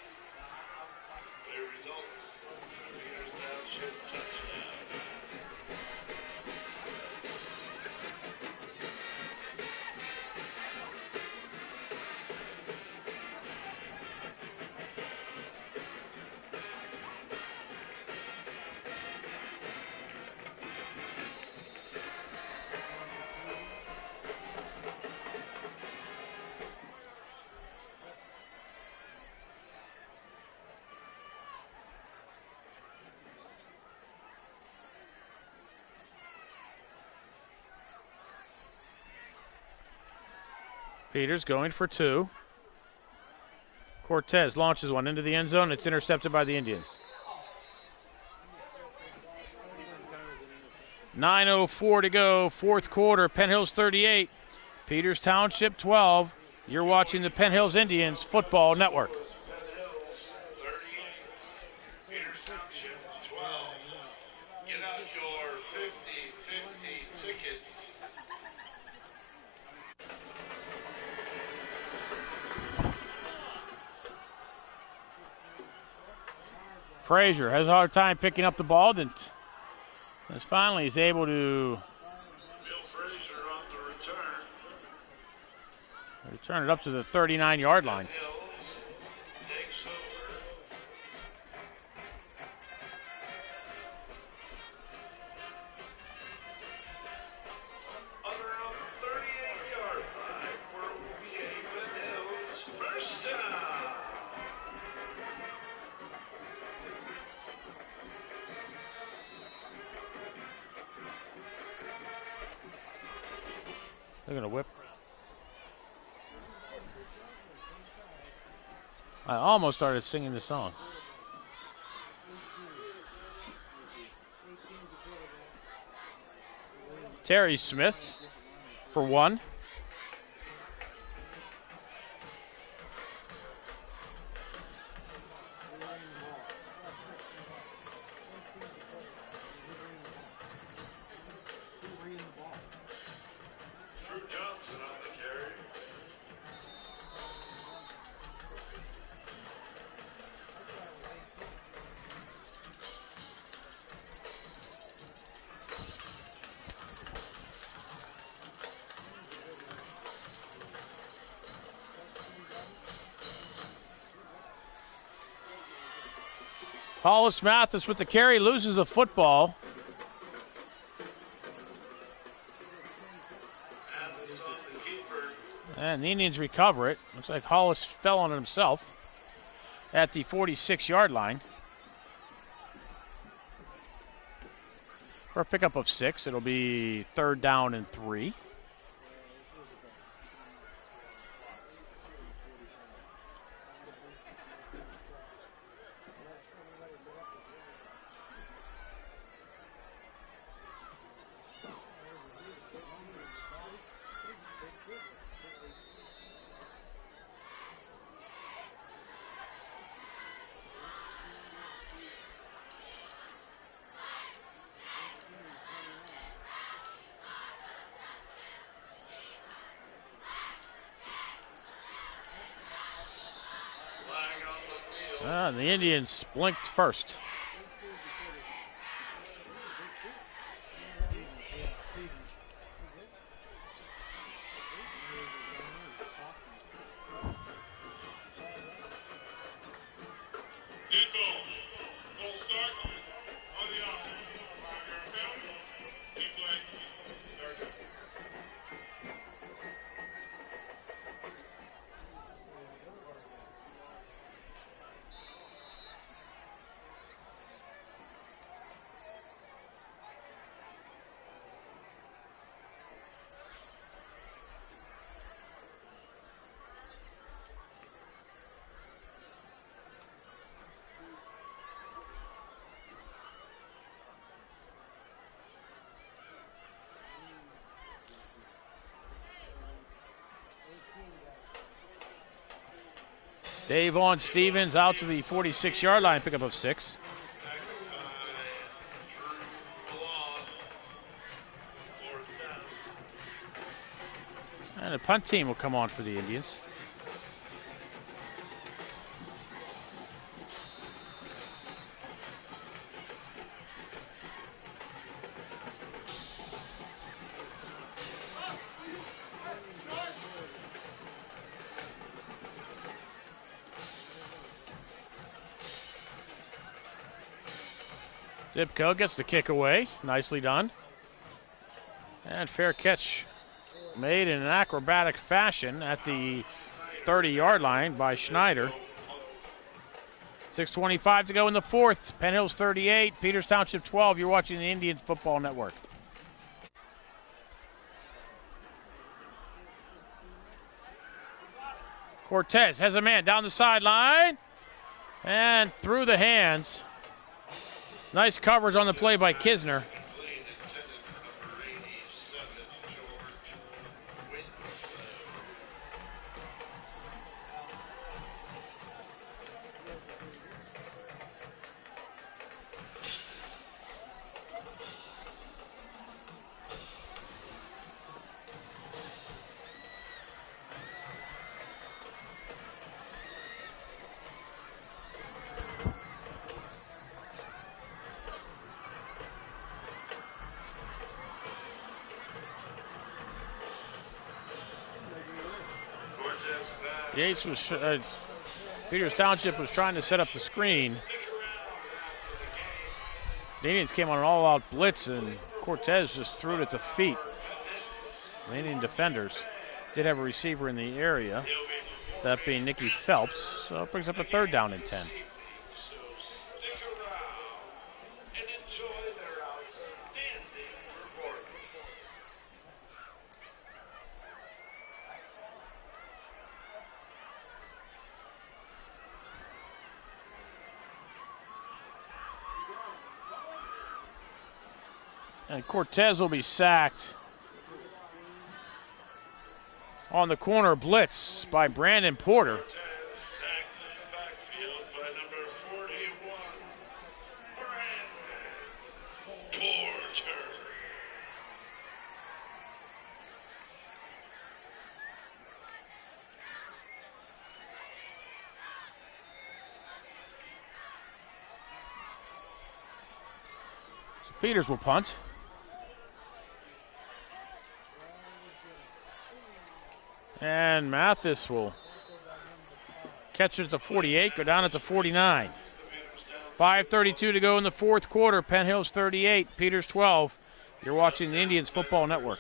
Peters going for two. Cortez launches one into the end zone. It's intercepted by the Indians. 9:04 to go, fourth quarter. Penn Hills 38, Peters Township 12. You're watching the Penn Hills Indians Football Network. Frazier has a hard time picking up the ball. As finally he's able to return it up to the 39-yard line. They're going to whip. I almost started singing the song. Terry Smith for one. Hollis Mathis with the carry, loses the football. And the Indians recover it. Looks like Hollis fell on it himself at the 46-yard line. For a pickup of 6, it'll be 3rd down and 3. The Indians blinked first. Davon Stevens out to the 46-yard line, pickup of 6. The punt team will come on for the Indians. Zipko gets the kick away. Nicely done. And fair catch made in an acrobatic fashion at the 30-yard line by Schneider. 6:25 to go in the fourth. Penn Hills 38, Peters Township 12. You're watching the Indians Football Network. Cortez has a man down the sideline and through the hands. Nice coverage on the play by Kisner. Yates was, Peters Township was trying to set up the screen. The Indians came on an all-out blitz, and Cortez just threw it at the feet. The Indian defenders did have a receiver in the area, that being Nicky Phelps, so it brings up a 3rd down and 10. And Cortez will be sacked on the corner blitz by Brandon Porter. So Peters will punt. And Mathis will catch it at the 48, go down at the 49. 5:32 to go in the fourth quarter. Penn Hills 38, Peters 12. You're watching the Indians Football Network.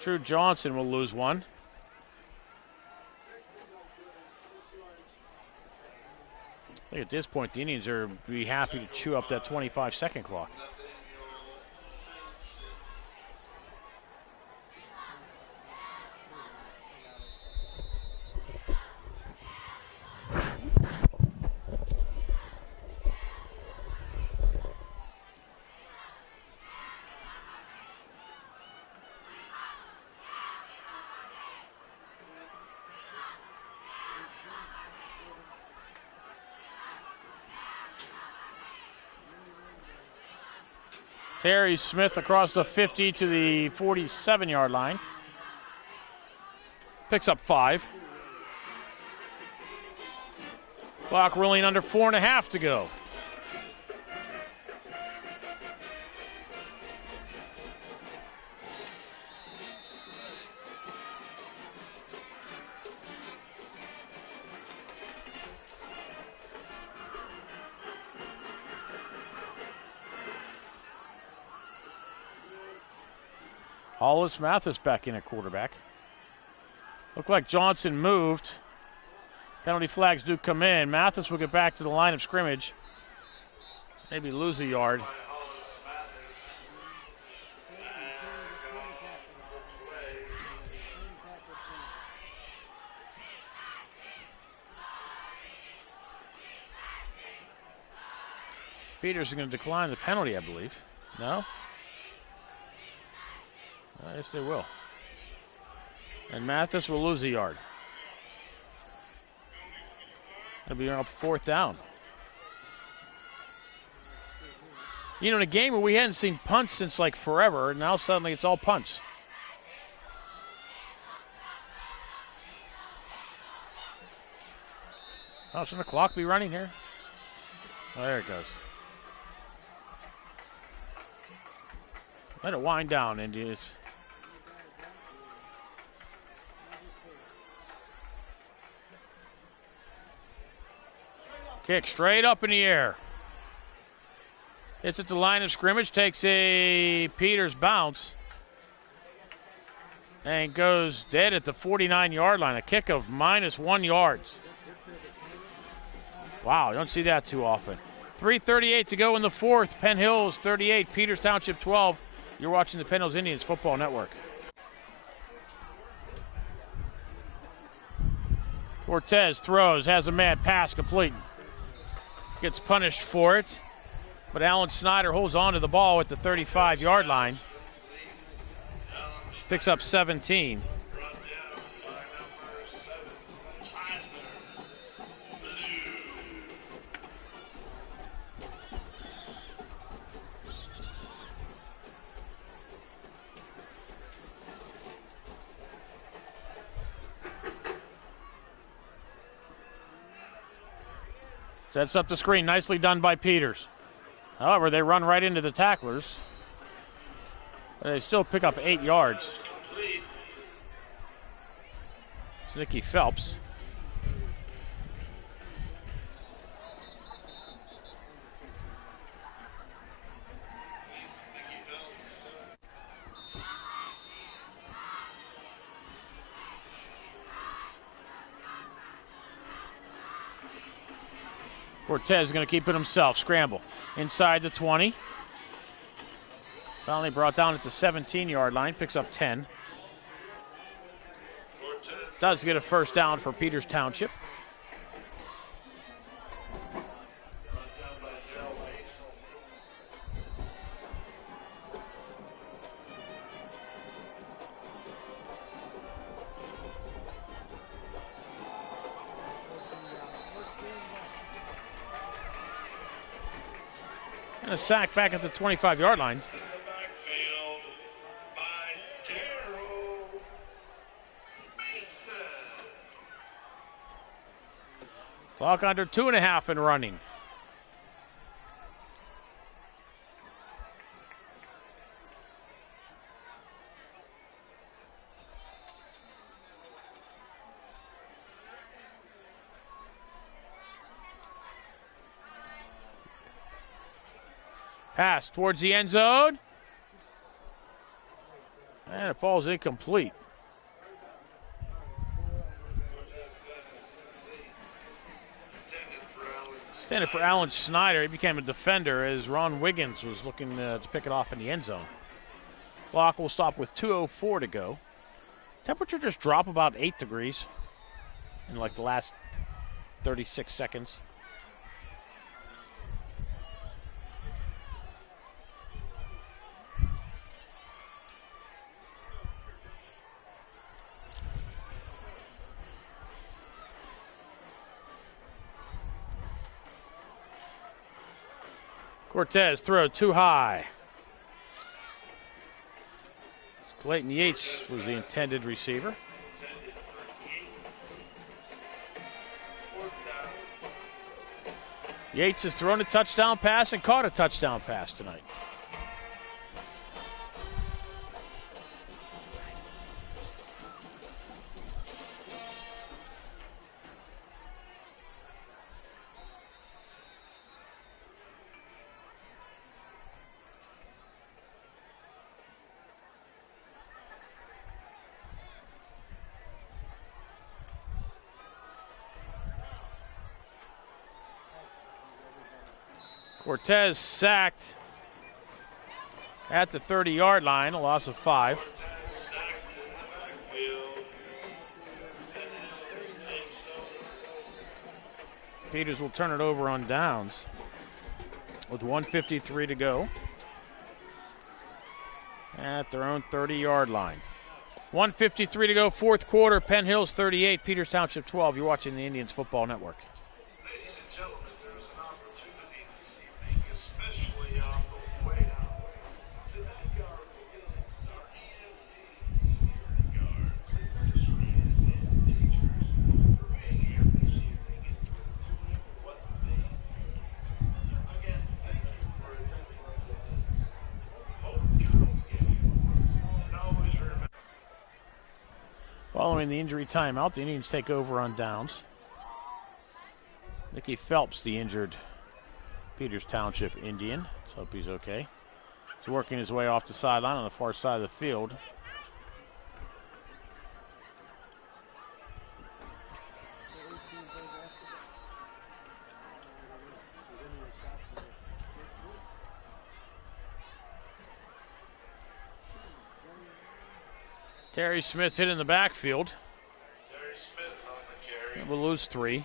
Drew Johnson will lose one. I think at this point the Indians are be happy to chew up that 25-second clock. Terry Smith across the 50 to the 47-yard line. Picks up 5. Clock rolling under 4.5 to go. Hollis Mathis back in at quarterback. Looked like Johnson moved. Penalty flags do come in. Mathis will get back to the line of scrimmage. Maybe lose a yard. Peters is going to decline the penalty, I believe. No? Yes, they will. And Mathis will lose a yard. They'll be up 4th down. You know, in a game where we hadn't seen punts since like forever, now suddenly it's all punts. Oh, shouldn't the clock be running here? Oh, there it goes. Let it wind down, Indians. Kick straight up in the air. Hits at the line of scrimmage, takes a Peters bounce, and goes dead at the 49-yard line. A kick of -1 yards. Wow, you don't see that too often. 3:38 to go in the 4th. Penn Hills 38, Peters Township 12. You're watching the Penn Hills Indians Football Network. Cortez throws, has a man, pass complete. Gets punished for it, but Alan Snyder holds on to the ball at the 35-yard line. Picks up 17. Sets up the screen, nicely done by Peters. However, they run right into the tacklers. But they still pick up 8 yards. It's Nicky Phelps. Cortez is going to keep it himself. Scramble inside the 20. Finally brought down at the 17-yard line. Picks up 10. Does get a first down for Peters Township. And a sack back at the 25-yard line. Clock under 2.5 and running. Pass towards the end zone. And it falls incomplete. Intended for Alan Snyder. He became a defender as Ron Wiggins was looking to pick it off in the end zone. Clock will stop with 2:04 to go. Temperature just dropped about 8 degrees in like the last 36 seconds. Cortez throw too high. Clayton Yates was the intended receiver. Yates has thrown a touchdown pass and caught a touchdown pass tonight. Cortez sacked at the 30-yard line, a loss of 5. Peters will turn it over on downs with 1:53 to go. at their own 30-yard line. 1:53 to go, fourth quarter. Penn Hills 38, Peters Township 12. You're watching the Indians Football Network. Ladies and gentlemen, there's an opportunity this evening, especially on the way out. To thank our police, our EMTs, security guards, administrators, and teachers for being here this evening and doing what they do. Again, thank you for attending tonight's homecoming game. And always remember. Following the injury timeout, the Indians take over on downs. Nicky Phelps, the injured Peters Township Indian. Let's hope he's okay. He's working his way off the sideline on the far side of the field. Terry Smith hit in the backfield. Terry Smith on the carry. We'll lose 3.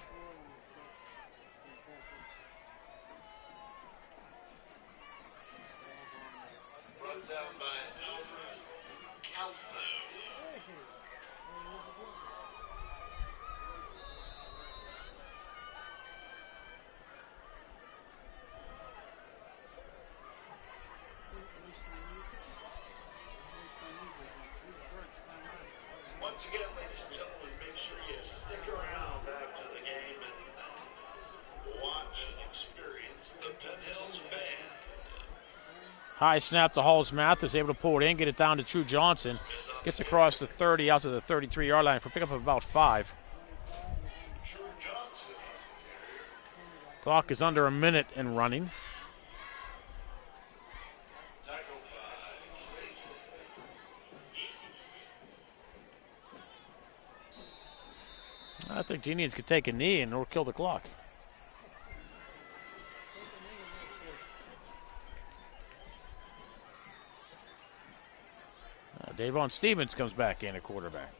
Brought down by Alfred Calfo. Once again, ladies and gentlemen, make sure you stick around after the game and watch and experience the Penn Hills Band. High snap to Halls Mathis, able to pull it in, get it down to True Johnson. Gets across the 30 out to the 33-yard line for a pickup of about 5. True Johnson. Clock is under a minute and running. Tackled by I think the Indians could take a knee and it'll kill the clock. Davon Stevens comes back in at quarterback.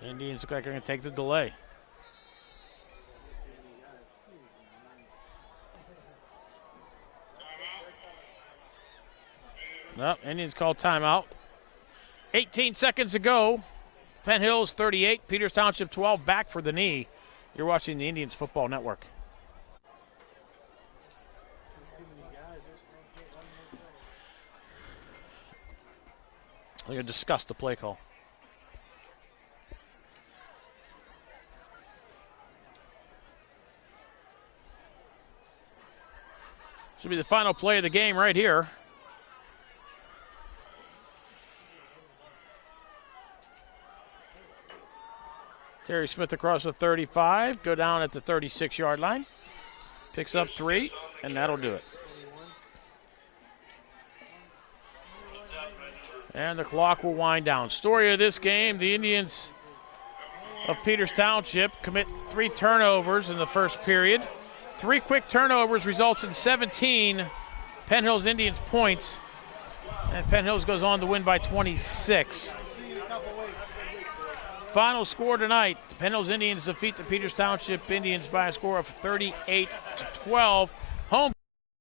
The Indians look like they're going to take the delay. Nope, Indians call timeout. 18 seconds to go. Penn Hills 38, Peters Township 12, back for the knee. You're watching the Indians Football Network. We're going to discuss the play call. Should be the final play of the game right here. Terry Smith across the 35, go down at the 36-yard line. Picks up 3, and that'll do it. And the clock will wind down. Story of this game, the Indians of Peters Township commit 3 turnovers in the first period. 3 quick turnovers results in 17 Penn Hills Indians points. And Penn Hills goes on to win by 26. Final score tonight, the Penn Hills Indians defeat the Peters Township Indians by a score of 38-12.